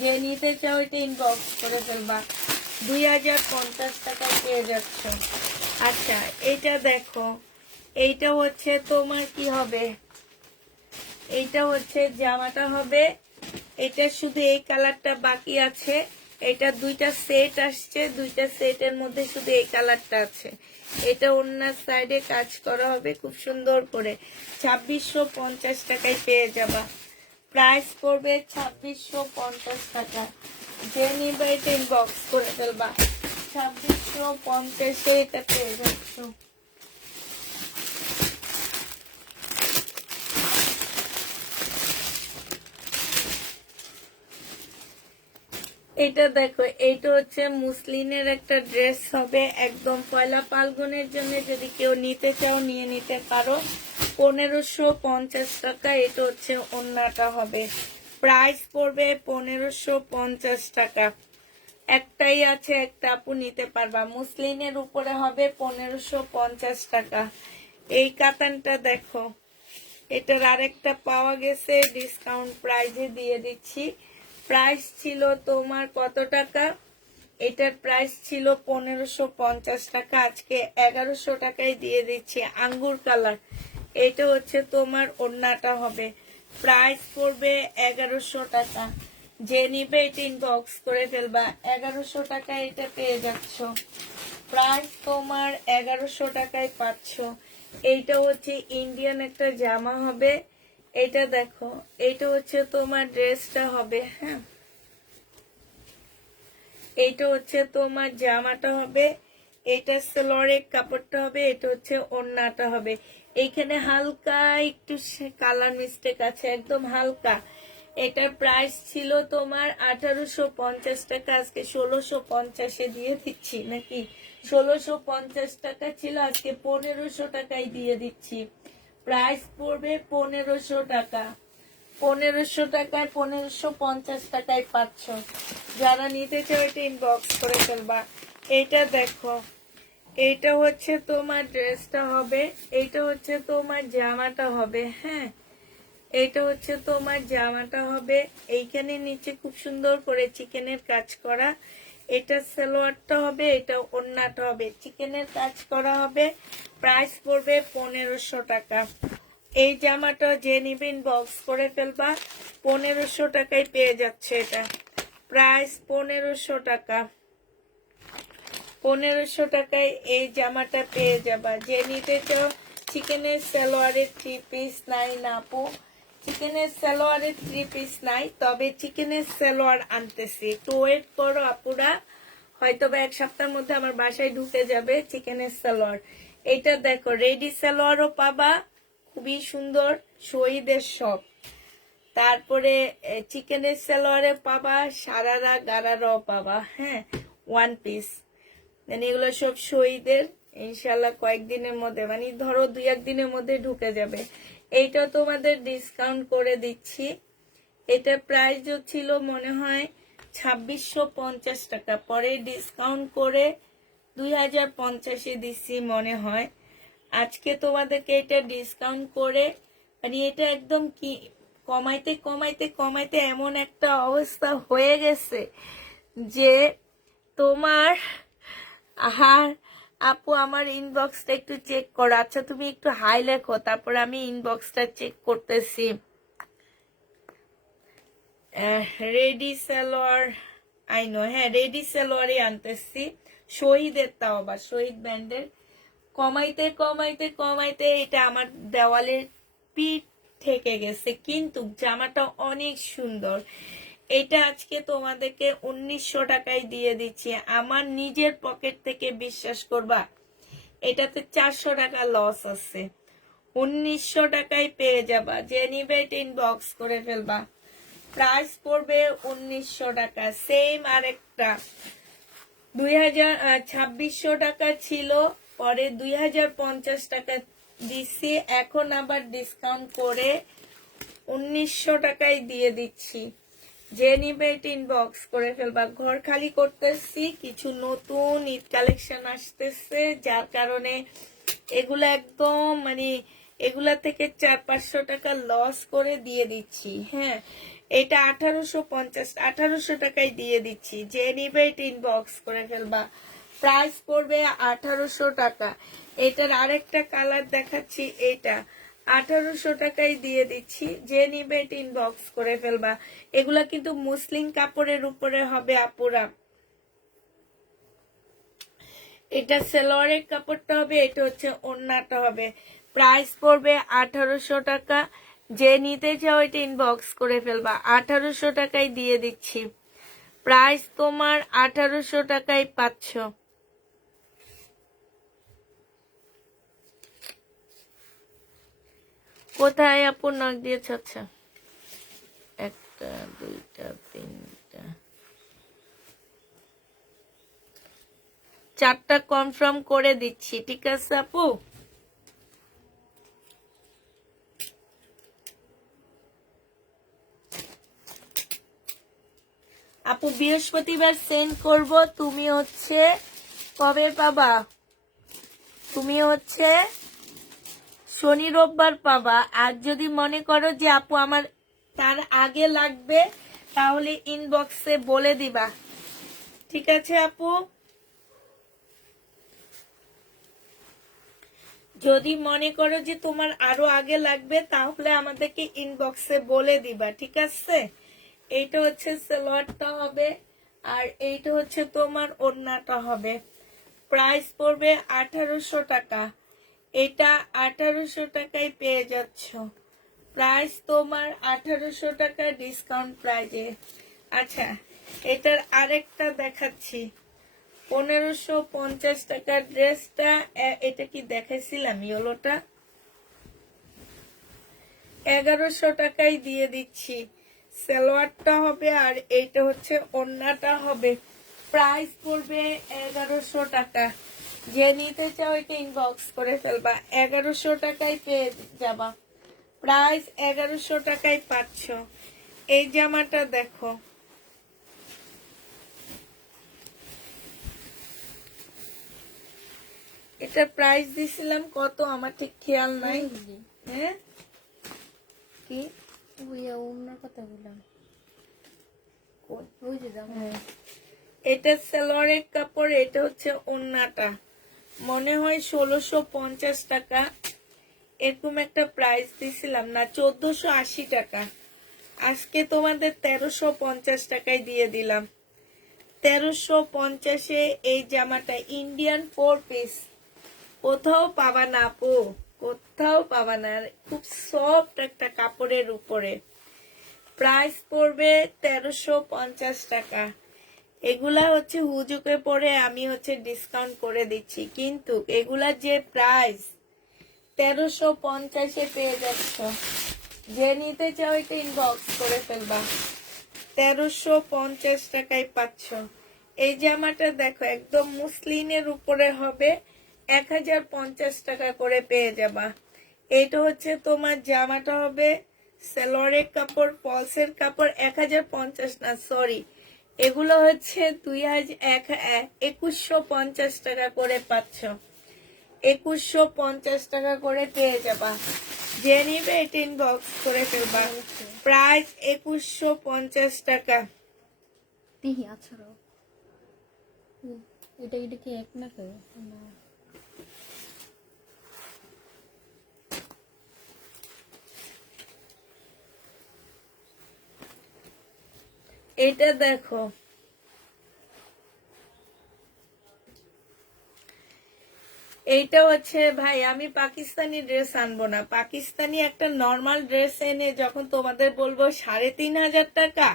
যে নিতে চাও এটা ইনবক্স করে ফেলবা। 2050 টাকায় পেয়ে যাচ্ছ। আচ্ছা, এটা দেখো, এইটা হচ্ছে তোমার কি হবে, এইটা হচ্ছে জামাটা হবে। এটা শুধু এই কালারটা বাকি আছে, এটা দুইটা সেট আসছে, দুইটা সেটের মধ্যে শুধু এই কালারটা আছে। এটা ওড়নার সাইডে কাজ করা হবে খুব সুন্দর করে। 2650 টাকায় পেয়ে যাবা। প্রাইস পড়বে 2650 টাকা। যে নিবে এটা ইনবক্স করে ফেলবা। 2650-এ এটা পেয়ে যাচ্ছ। এটা দেখো, এইটা হচ্ছে মুসলিনের একটা ড্রেস হবে, একদম পয়লা ফাল্গুনের জন্য যদি কেউ নিতে চাও নিয়ে নিতে পারো। 1550 টাকা। এটা হচ্ছে ওড়নাটা হবে। প্রাইস পড়বে 1550 টাকা। একটাই আছে, একটা আপু নিতে পারবা। মুসলিনের উপরে হবে 1550 টাকা। এই কাতানটা দেখো, এটার আরেকটা পাওয়া গেছে, ডিসকাউন্ট প্রাইজে দিয়ে দিচ্ছি। প্রাইস ছিল তোমার কত টাকা? এটার প্রাইস ছিল 1550 টাকা, আজকে 1100 টাকায় দিয়ে দিচ্ছি। আঙ্গুর কালার, এটা হচ্ছে তোমার ওড়নাটা হবে। প্রাইস পড়বে 1100 টাকা। যে নিবে এটা ইনবক্স করে ফেলবা। 1100 টাকায় এটা পেয়ে যাচ্ছ। প্রাইস তোমার 1100 টাকায় পাচ্ছ। এইটা হচ্ছে ইন্ডিয়ান একটা জামা হবে। এটা দেখো, এইটা হচ্ছে তোমার ড্রেসটা হবে। হ্যাঁ, এইটা হচ্ছে তোমার জামাটা হবে, এটা সালোয়ারের কাপড়টা হবে, এটা হচ্ছে ওড়নাটা হবে। এইখানে হালকা একটু কালার মিস্টেক আছে, একদম হালকা। এটার প্রাইস ছিল তোমার 1850 টাকা, আজকে 1650-এ দিয়ে দিচ্ছি। নাকি 1650 টাকা ছিল, আজকে 1500 টাকায় দিয়ে দিচ্ছি। প্রাইস পড়বে 1500 টাকা। 1500 টাকায় 1550 টাকায় পাচ্ছ। যারা নিতে চাও এটা ইনবক্স করে ফেলবা। এটা দেখো, এইটা হচ্ছে তোমার ড্রেসটা হবে, এইটা হচ্ছে তোমার জামাটা হবে। হ্যাঁ, এইটা হচ্ছে তোমার জামাটা হবে। এইখানে নিচে খুব সুন্দর করে চিকেনের কাজ করা। এটা সালোয়ারটা হবে, এটা ওড়নাটা হবে, চিকেনের কাজ করা হবে। প্রাইস পড়বে 1500 টাকা। এই জামাটা যে নিবেন বক্স করে ফেলবা, 1500 টাকায় পেয়ে যাচ্ছে এটা। প্রাইস 1500 টাকা। 1500 টাকায় এই জামাটা পেয়ে যাবা। যে নিতে চাও, চিকেনের সালোয়ারের 3 পিস নাই না আপু, চিকেনের সালোয়ারের 3 পিস নাই, তবে চিকেনের সালোয়ার আনতেছি, একটু ওয়েট করো আপুরা, হয়তো বা 1 সপ্তাহের মধ্যে আমার বাসায় ঢুকে যাবে চিকেনের সালোয়ার। এটা দেখো, রেডি সালোয়ারও পাবা, খুবই সুন্দর, শহীদের সব। তারপরে চিকেনের সালোয়ারে পাবা, সারারা গারারাও পাবা। হ্যাঁ, 1 পিস, মানে এগুলো সব শহীদের। ইনশাল্লাহ কয়েকদিনের মধ্যে, মানে ধরো 2-1 দিনের মধ্যে ঢুকে যাবে। এইটা তোমাদের ডিসকাউন্ট করে দিচ্ছি। এটা প্রাইস ছিল মনে হয় 2650 টাকা, পরে ডিসকাউন্ট করে 2050-এ দিচ্ছি মনে হয়। আজকে তোমাদেরকে এটা ডিসকাউন্ট করে, মানে এটা একদম কি কমাইতে কমাইতে কমাইতে এমন একটা অবস্থা হয়ে গেছে যে তোমার, আর আপু আমার ইনবক্সটা একটু চেক করো। আচ্ছা তুমি একটু হাই লেখো, তারপর আমি ইনবক্সটা চেক করতেছি। রেডি সালোয়ার, আইনো, হ্যাঁ রেডি সালোয়ারই আনতেছি, শহীদের, তাও আবার শহীদ ব্র্যান্ডের। কমাইতে কমাইতে কমাইতে এটা আমার দেওয়ালের পিঠ থেকে গেছে, কিন্তু জামাটা অনেক সুন্দর। এটা আজকে তোমাদেরকে 1900 টাকায় দিয়ে দিচ্ছি, আমার নিজের পকেট থেকে, বিশ্বাস করবা এটাতে 400 টাকা লস আছে। 1900 টাকায় পেয়ে যাবা। যে নিবে ইনবক্স করে ফেলবা। প্রাইস পড়বে 1900 টাকা। সেম আরেকটা 2600 টাকা ছিল, পরে 2050 টাকা দিচ্ছি, এখন আবার ডিসকাউন্ট করে 1900 টাকায় দিয়ে দিচ্ছি। যে নিবে ইনবক্স করে ফেলবা। ঘর খালি করতেছি, কিছু নতুন ঈদ কালেকশন আসতেছে, যার কারণে এগুলা একদম, মানে এগুলা থেকে 400-500 টাকা লস করে দিয়ে দিচ্ছি। হ্যাঁ, এটা 1850 টাকায় দিয়ে দিচ্ছি। যে নিবে ইনবক্স করে ফেলবা। প্রাইস পড়বে 1800 টাকা। এটার আরেকটা কালার দেখাচ্ছি, এটা 1800 টাকায় দিয়ে দিচ্ছি। যে নিবে ইনবক্স করে ফেলবা। এগুলা কিন্তু মুসলিম কাপড়ের উপরে হবে আপুরা। এটা সালোয়ারের কাপড়টা হবে, এটা হচ্ছে ওড়নাটা হবে। প্রাইস পড়বে 1800 টাকা। যে নিতে চাও এটা ইনবক্স করে ফেলবা। 1800 টাকায় দিয়ে দিচ্ছি। প্রাইস তোমার 1800 টাকায় পাচ্ছ। কোথায় আপু নক দিয়েছ? আচ্ছা, 1 2 3 4টা কনফার্ম করে দিচ্ছি, ঠিক আছে আপু? আপু বৃহস্পতিবার সেন্ড করব, তুমি হচ্ছে কবে পাবা? তুমি হচ্ছে শনি রোববার পাবা। আর যদি মনে করো যে আপু আমার তার আগে লাগবে, তাহলে ইনবক্সে বলে দিবা, ঠিক আছে আপু? যদি মনে করো যে তোমার আরো আগে লাগবে, তাহলে আমাদেরকে ইনবক্সে বলে দিবা, ঠিক আছে? এইটা হচ্ছে সালোয়ারটা হবে, আর এইটা হচ্ছে তোমার ওড়নাটা হবে। প্রাইস পড়বে 1800 টাকা। এটা 1800 টাকায় পেয়ে যাচ্ছ। প্রাইস তোমার 1800 টাকা ডিসকাউন্ট প্রাইজে। আচ্ছা, এটার আরেকটা দেখাচ্ছি, 1550 টাকার ড্রেসটা। এটা কি দেখাইছিলাম ইয়েলোটা? 1100 টাকায় দিয়ে দিচ্ছি। সালোয়ারটা হবে, আর এইটা হচ্ছে ওড়নাটা হবে। প্রাইস পড়বে 1100 টাকা। যে নিতে চাও এটা ইনবক্স করে ফেলবা, 1100 টাকায় পেয়ে যাবা, প্রাইস 1100 টাকায় পাচ্ছ। এই জামাটা দেখো, এটা প্রাইস দিছিলাম কত আমার ঠিক খেয়াল নাই। হ্যাঁ কি ওনার কথা বললাম, ওই যে জামা। এটা সালোয়ারের কাপড়, এটা হচ্ছে ওন্নাটা, মনে হয় 1650 টাকা এরকম একটা প্রাইস দিছিলাম না, 1480 টাকা। আজকে তোমাদের 1350 টাকায় দিয়ে দিলাম। 1350-এ এই জামাটা ইন্ডিয়ান 4 পিস, কোথাও পাবা না আপু, কোথাও পাবা না। খুব সফট একটা কাপড়ের উপরে, প্রাইস পড়বে 1350 টাকা। এগুলা হচ্ছে হুজুকে পরে আমি হচ্ছে ডিসকাউন্ট করে দিচ্ছি, কিন্তু এগুলা যে প্রাইস 1350-এ পেয়ে যাচ্ছ। যে নিতে চাও এটা ইনবক্স করে ফেলবা, 1350 টাকায় পাচ্ছ। এই জামাটা দেখো একদম মুসলিনের উপরে হবে, 1050 টাকা করে পেয়ে যাবা। এটা হচ্ছে তোমার জামাটা হবে সালোয়ারের কাপড়, ফলসের কাপড়, 1050 না সরি, এগুলো হচ্ছে 2150 টাকা করে পাচ্ছ, 2150 টাকা করে পেয়ে যাবা। যে নিবে এটা ইনবক্স করে ফেলবা, প্রাইস 2150 টাকা। দেখি আচ্ছা এটা এটা কি এক না কেউ না? এটা দেখো, এইটা হচ্ছে ভাই আমি পাকিস্তানি ড্রেস আনবো না, পাকিস্তানি একটা নর্মাল ড্রেস এনে যখন তোমাদের বলবো 3500 টাকা,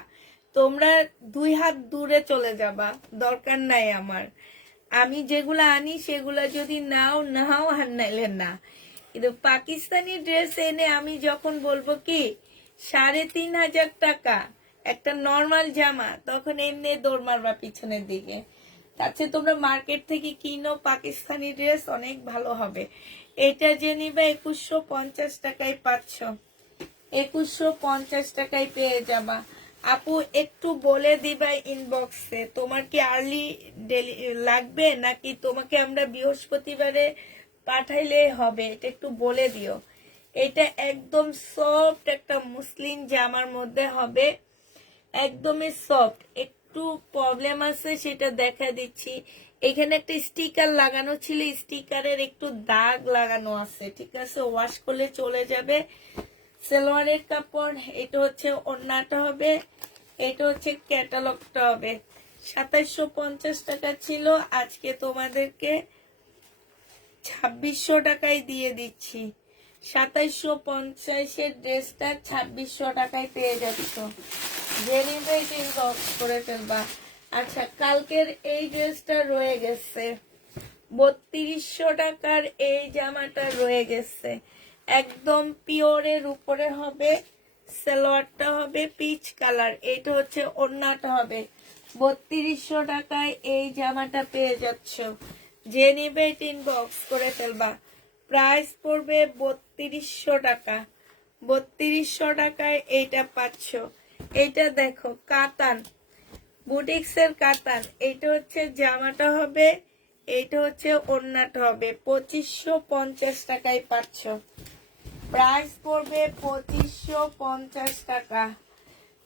তোমরা 2 হাত দূরে চলে যাবা, দরকার নাই আমার। আমি যেগুলা আনি সেগুলা যদি নাও নাও আর নাইলে না, কিন্তু পাকিস্তানি ড্রেস এনে আমি যখন বলবো কি 3500 টাকা একটা নর্মাল জামা, তখন এমনি দৌড় মারবা পিছনের দিকে। তাছে তোমরা মার্কেট থেকে কিনো, পাকিস্তানি ড্রেস অনেক ভালো হবে। এটা যে নিবে 2150 টাকায় পাচ্ছ, 2150 টাকায় পেয়ে যাবা। আপু একটু বলে দিবা ইনবক্সে তোমার কি আর্লি লাগবে নাকি তোমাকে আমরা বৃহস্পতিবারে পাঠাইলে হবে, এটা একটু বলে দিও। এটা একদম সফট একটা মুসলিম জামার মধ্যে হবে, একদমই সফট। একটু প্রবলেম আছে সেটা দেখা দিচ্ছি, এখানে একটা স্টিকার লাগানো ছিল, স্টিকারের একটু দাগ লাগানো আছে, ঠিক আছে, ওয়াশ করলে চলে যাবে। সালোয়ারের কাপড়, এটা হচ্ছে ওড়নাটা হবে, এটা হচ্ছে ক্যাটালগটা হবে। 2750 টাকা ছিল, আজকে তোমাদেরকে 2600 টাকায় দিয়ে দিচ্ছি। 2750-এর ড্রেসটা 2600 টাকায় পেয়ে যাচ্ছ। যে নিবে এটা ইনবক্স করে ফেলবা। আচ্ছা, কালকের এই ড্রেসটা রয়ে গেছে, 3200 টাকার এই জামাটা রয়ে গেছে, একদম পিওরের উপরে হবে, সালোয়ারটা হবে পিচ কালার, এটা হচ্ছে ওড়নাটা হবে। 3200 টাকায় এই জামাটা পেয়ে যাচ্ছ। যে নিবে এটা ইনবক্স করে ফেলবা, প্রাইস পড়বে 3200 টাকা। 3200 টাকায় এইটা পাচ্ছ। এইটা দেখো কাতান, বুটিক্সের কাতান, এইটা হচ্ছে জামাটা হবে, এইটা হচ্ছে ওড়নাটা হবে। 2550 টাকায় পাচ্ছ, প্রাইস পড়বে 2550 টাকা।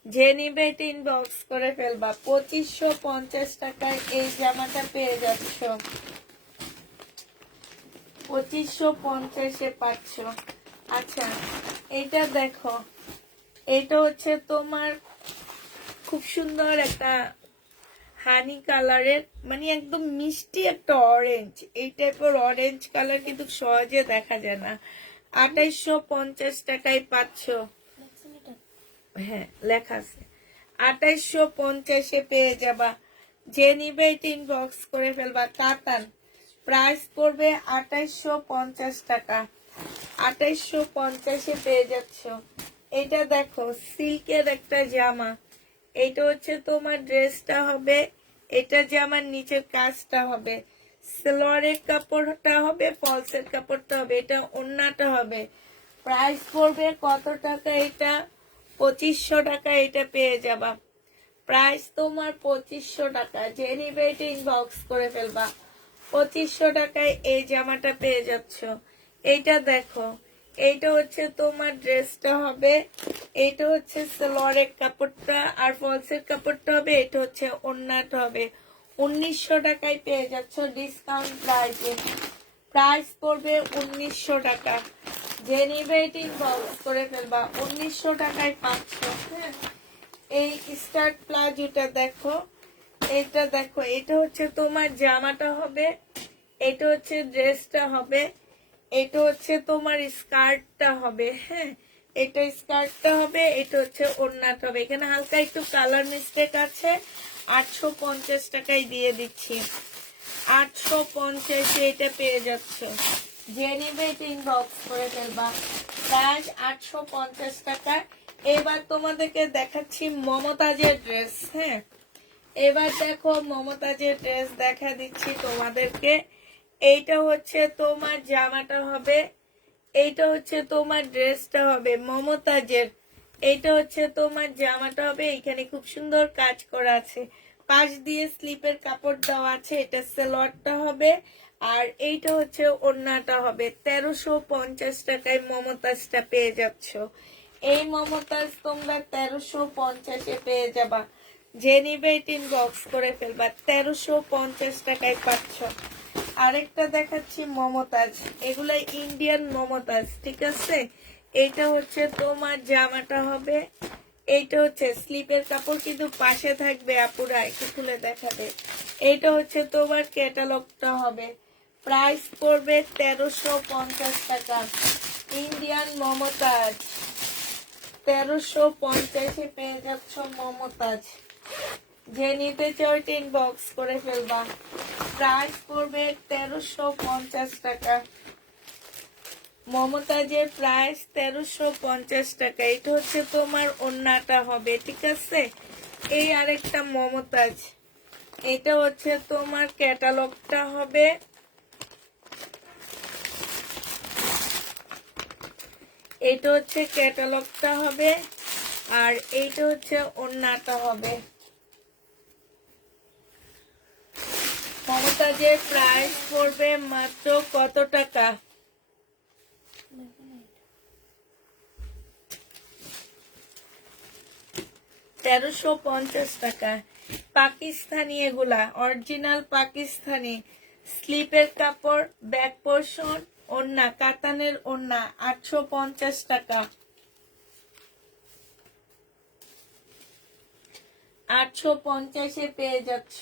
যে নিবে এটা ইনবক্স করে ফেলবা, 2550 টাকায় এই জামাটা পেয়ে যাচ্ছ, 2550-এ পাচ্ছ। আচ্ছা, এটা দেখো, এটা হচ্ছে তোমার খুব সুন্দর একটা হানি কালারের, মানে একদম মিষ্টি একটা অরেঞ্জ, এই টাইপের অরেঞ্জ কালার কিন্তু সহজে দেখা যায় না। 2850 টাকায় পাচ্ছ, হ্যাঁ লেখা আছে, 2850-এ পেয়ে যাবা। যে নিবে এটা ইনবক্স করে ফেলবা। কাতান, প্রাইস পড়বে 2850 টাকা, 2850-এ পেয়ে যাচ্ছ। এটা দেখো সিল্কের একটা জামা, এটা হচ্ছে তোমার ড্রেসটা হবে, এটা জামার নিচের কাজটা হবে, সালোয়ারের কাপড়টা হবে, ফলসের কাপড়টা হবে, এটা ওড়নাটা হবে। প্রাইস পড়বে কত টাকা? এটা 2500 টাকা। এটা পেয়ে যাবা, প্রাইস তোমার 2500 টাকা। যে নিবে এটা ইনবক্স করে ফেলবা। 2500 টাকায় এই জামাটা পেয়ে যাচ্ছ। এইটা দেখো, এইটা হচ্ছে তোমার ড্রেসটা হবে, এইটা হচ্ছে সালোয়ারের কাপড়টা, আর ফলসের কাপড়টা হবে, এটা হচ্ছে ওড়নাটা হবে। 1900 টাকায় পেয়ে যাচ্ছ ডিসকাউন্ট প্রাইসে। প্রাইস পড়বে 1900 টাকা। যে নিবে এটা ইনবক্স করে ফেলবা। 1900 টাকায় পাচ্ছ। হ্যাঁ, এই স্কার্ট প্লাজোটা দেখো, এটা দেখো, এটা হচ্ছে তোমার জামাটা হবে, এটা হচ্ছে ড্রেসটা হবে, এটা হচ্ছে তোমার স্কার্টটা হবে। হ্যাঁ, এটা স্কার্টটা হবে, এটা হচ্ছে ওড়নাটা হবে। এখানে হালকা একটু কালার মিস্টেক আছে। 850 টাকায় দিয়ে দিচ্ছি। 850 এটা পেয়ে যাচ্ছ। যে নিবে এটা ইনবক্স করে ফেলবা। প্রাইস 850 টাকা। এবার তোমাদেরকে দেখাচ্ছি মমতাজের ড্রেস। হ্যাঁ, এবার দেখো মমতাজের ড্রেস দেখা দিচ্ছি তোমাদেরকে। এইটা হচ্ছে তোমার জামাটা হবে, এইটা হচ্ছে তোমার ড্রেসটা হবে মমতাজের। এইটা হচ্ছে তোমার জামাটা হবে, এখানে খুব সুন্দর কাজ করা আছে, পাশ দিয়ে স্লিপের কাপড় দেওয়া আছে। এটা সালোয়ারটা হবে, আর এইটা হচ্ছে ওড়নাটা হবে। 1350 টাকায় মমতাজটা পেয়ে যাচ্ছ। এই মমতাজ তোমরা 1350-এ পেয়ে যাবা। যে নিবে এটা ইনবক্স করে ফেলবা। 1350 টাকায় পাচ্ছ। আরেকটা দেখাচ্ছি মমতাজ, এগুলা ইন্ডিয়ান মমতাজ, ঠিক আছে। এইটা হচ্ছে তোমার জামাটা হবে, এইটা হচ্ছে স্লিপের কাপড়, কিন্তু পাশে থাকবে, আপুরা একটু খুলে দেখাবে। এইটা হচ্ছে তোমার ক্যাটালগটা হবে। প্রাইস পড়বে 1350 টাকা। ইন্ডিয়ান মমতাজ 1350-এ পেয়ে যাচ্ছ মমতাজ। যে নিতে চাও ইনবক্স করে ফেলবা। প্রাইস পড়বে 1350 টাকা। মমতাজের প্রাইস 1350 টাকা। এটা হচ্ছে তোমার ওড়নাটা হবে, ঠিক আছে। এই আরেকটা মমতাজ, এটা হচ্ছে তোমার ক্যাটালগটা হবে, এটা হচ্ছে ক্যাটালগটা হবে, আর এইটা হচ্ছে ওড়নাটা হবে। মমতাজের প্রাইস পড়বে মাত্র কত টাকা? 1350 টাকা। পাকিস্তানি, এগুলা অরিজিনাল পাকিস্তানি। স্লিপের কাপড়, ব্যাক পোর্শন, ওড়না, কাতানের ওড়না। 850 টাকা। 850-এ পেয়ে যাচ্ছ।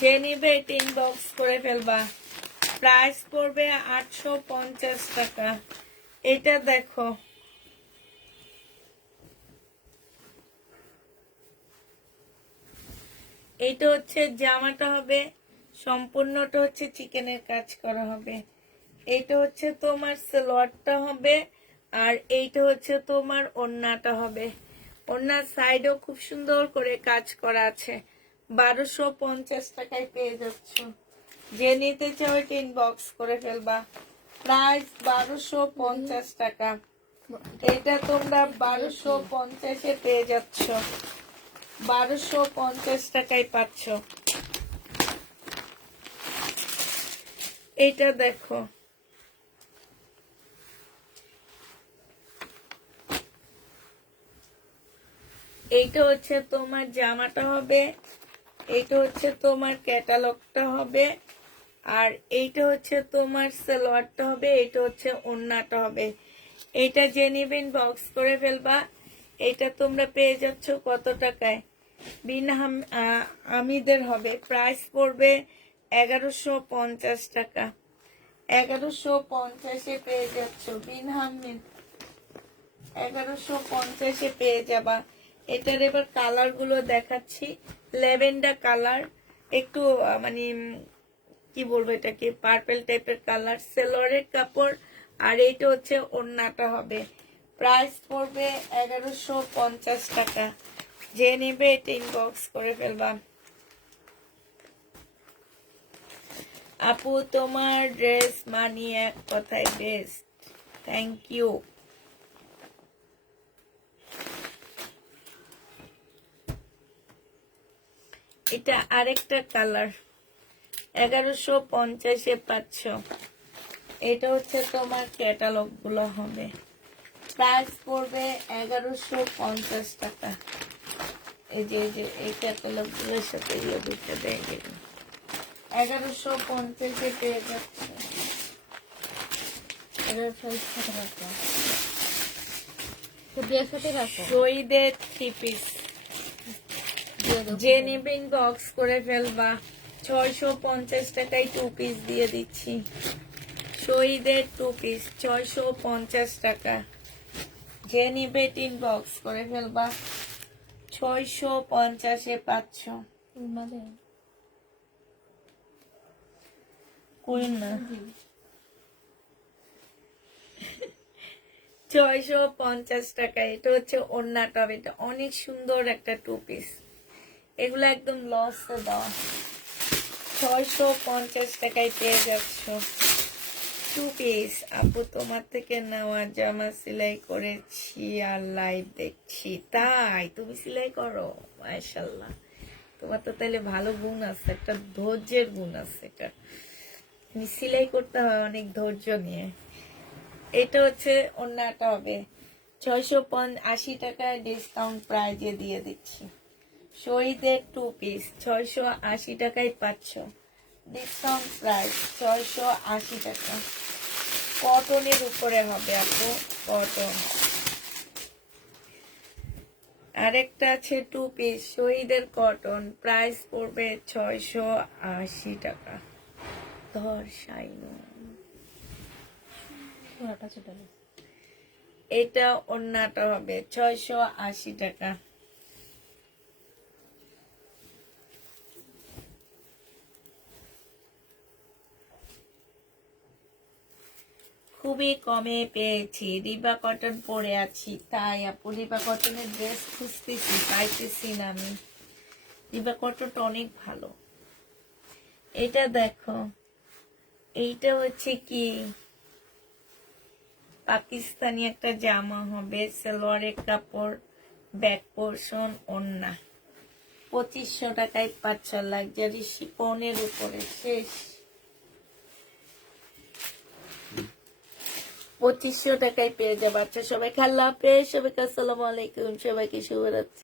যে নিবে এটা ইনবক্স করে ফেলবা। প্রাইস পড়বে 850 টাকা। এটা দেখো, এইটা হচ্ছে জামাটা হবে, সম্পূর্ণটা হচ্ছে চিকেনের কাজ করা হবে। এইটা হচ্ছে তোমার সালোয়ারটা হবে, আর এইটা হচ্ছে তোমার ওড়নাটা হবে। ওড়নার সাইডেও খুব সুন্দর করে কাজ করা আছে। 1250 টাকায় পেয়ে যাচ্ছ। যে নিতে চাও এটা ইনবক্স করে ফেলবা। প্রাইস 1250 টাকা। এটা তোমরা 1250-এ পেয়ে যাচ্ছ। 1250 টাকায় পাচ্ছ। এটা দেখো, এইটা হচ্ছে তোমার জামাটা হবে, এইটা হচ্ছে তোমার ক্যাটালগটা হবে, আর এইটা হচ্ছে তোমার সালোয়ারটা হবে, এইটা হচ্ছে ওড়নাটা হবে। এইটা যে নিবেন বক্স করে ফেলবা। এটা তোমরা পেয়ে যাচ্ছ কত টাকায়? বিন আমিদের হবে। প্রাইস পড়বে 1150 টাকা। 1150-এ পেয়ে যাচ্ছ বিন হামিদ। 1150-এ পেয়ে যাবা। এটার এবার কালার গুলো দেখাচ্ছি। ল্যাভেন্ডার কালার, একটু মানে কি বলবো, এটাকে পার্পল টাইপের কালার। সেলোয়ারের কাপড়, আর এইটা হচ্ছে ওড়নাটা হবে। প্রাইস পড়বে 1150 টাকা। যে নেবে এটা ইনবক্স করে ফেলবা। আপু তোমার ড্রেস মানি এক কথায় বেস্ট, থ্যাংক ইউ। এটা আরেকটা কালার, 1150-এ পাচ্ছ। এটা হচ্ছে তোমার ক্যাটালগ গুলো হবে, প্রাইস পড়বে 1150 টাকা। এই যে এই ক্যাটালগ গুলোর সাথে এগুলো দুটো দেয় গেল, 1150-এ পেয়ে যাচ্ছে। এটার সাইজ কত রাখো? তো বিয়ের সাথে রাখো। শহীদের 3 পিস দিয়ে দাও। যে নিবে ইনবক্স করে ফেলবা, 650 টাকায় 2 পিস দিয়ে দিচ্ছি। শহীদের 2 পিস 650 টাকা, যে নিবে ইনবক্স করে ফেলবা, 650-এ পাচ্ছ। মানে কইন না, 650 টাকা। এটা হচ্ছে ওড়নাটা, এটা অনেক সুন্দর একটা 2 পিস, এগুলো একদম লসে দাও, 650 টাকায় পেয়ে যাচ্ছ 2 পিস। আপু তোমার থেকে নেওয়া জামা সেলাই করেছি আর লাইভ দেখছি। তাই তুমি সেলাই করো? মাশাআল্লাহ, তোমার তো তাহলে ভালো গুণ আছে, একটা ধৈর্যের গুণ আছে। এটা তুমি সেলাই করতে হয় অনেক ধৈর্য নিয়ে। এটা হচ্ছে ওড়নাটা হবে 680 টাকায় ডিসকাউন্ট প্রাইজে দিয়ে দিচ্ছি। শহীদের 2 পিস 680 টাকায় পাচ্ছ, ডিসকাউন্ট প্রাইস 680 টাকা। কটনের উপরে হবে আপু, কটন। আরেকটা আছে 2 পিস শহীদের কটন, প্রাইস পড়বে 680 টাকা। ধর শাইনো, পুরাটা ছোট না। এটা ওড়নাটা হবে 680 টাকা। খুবই কমে পেয়েছি, রিবা কটন পরে আছি। তাই আপু রিবা কটনের ড্রেস খুঁজতেছি, পাইতেছি না আমি। রিবা কটনটা অনেক ভালো। এটা দেখো, এইটা হচ্ছে কি পাকিস্তানি একটা জামা হবে, সালোয়ারের কাপড়, ব্যাক পোর্শন, ওড়না। 2500 টাকায় পাচ্ছ, লাক্সারি শিফনের উপরে। শেষ, 2500 টাকায় পেয়ে যাবে। আচ্ছা সবাইকে আল্লাহ হাফেজ, সবাইকে আসসালামু আলাইকুম, সবাইকে শুভরাত্রি।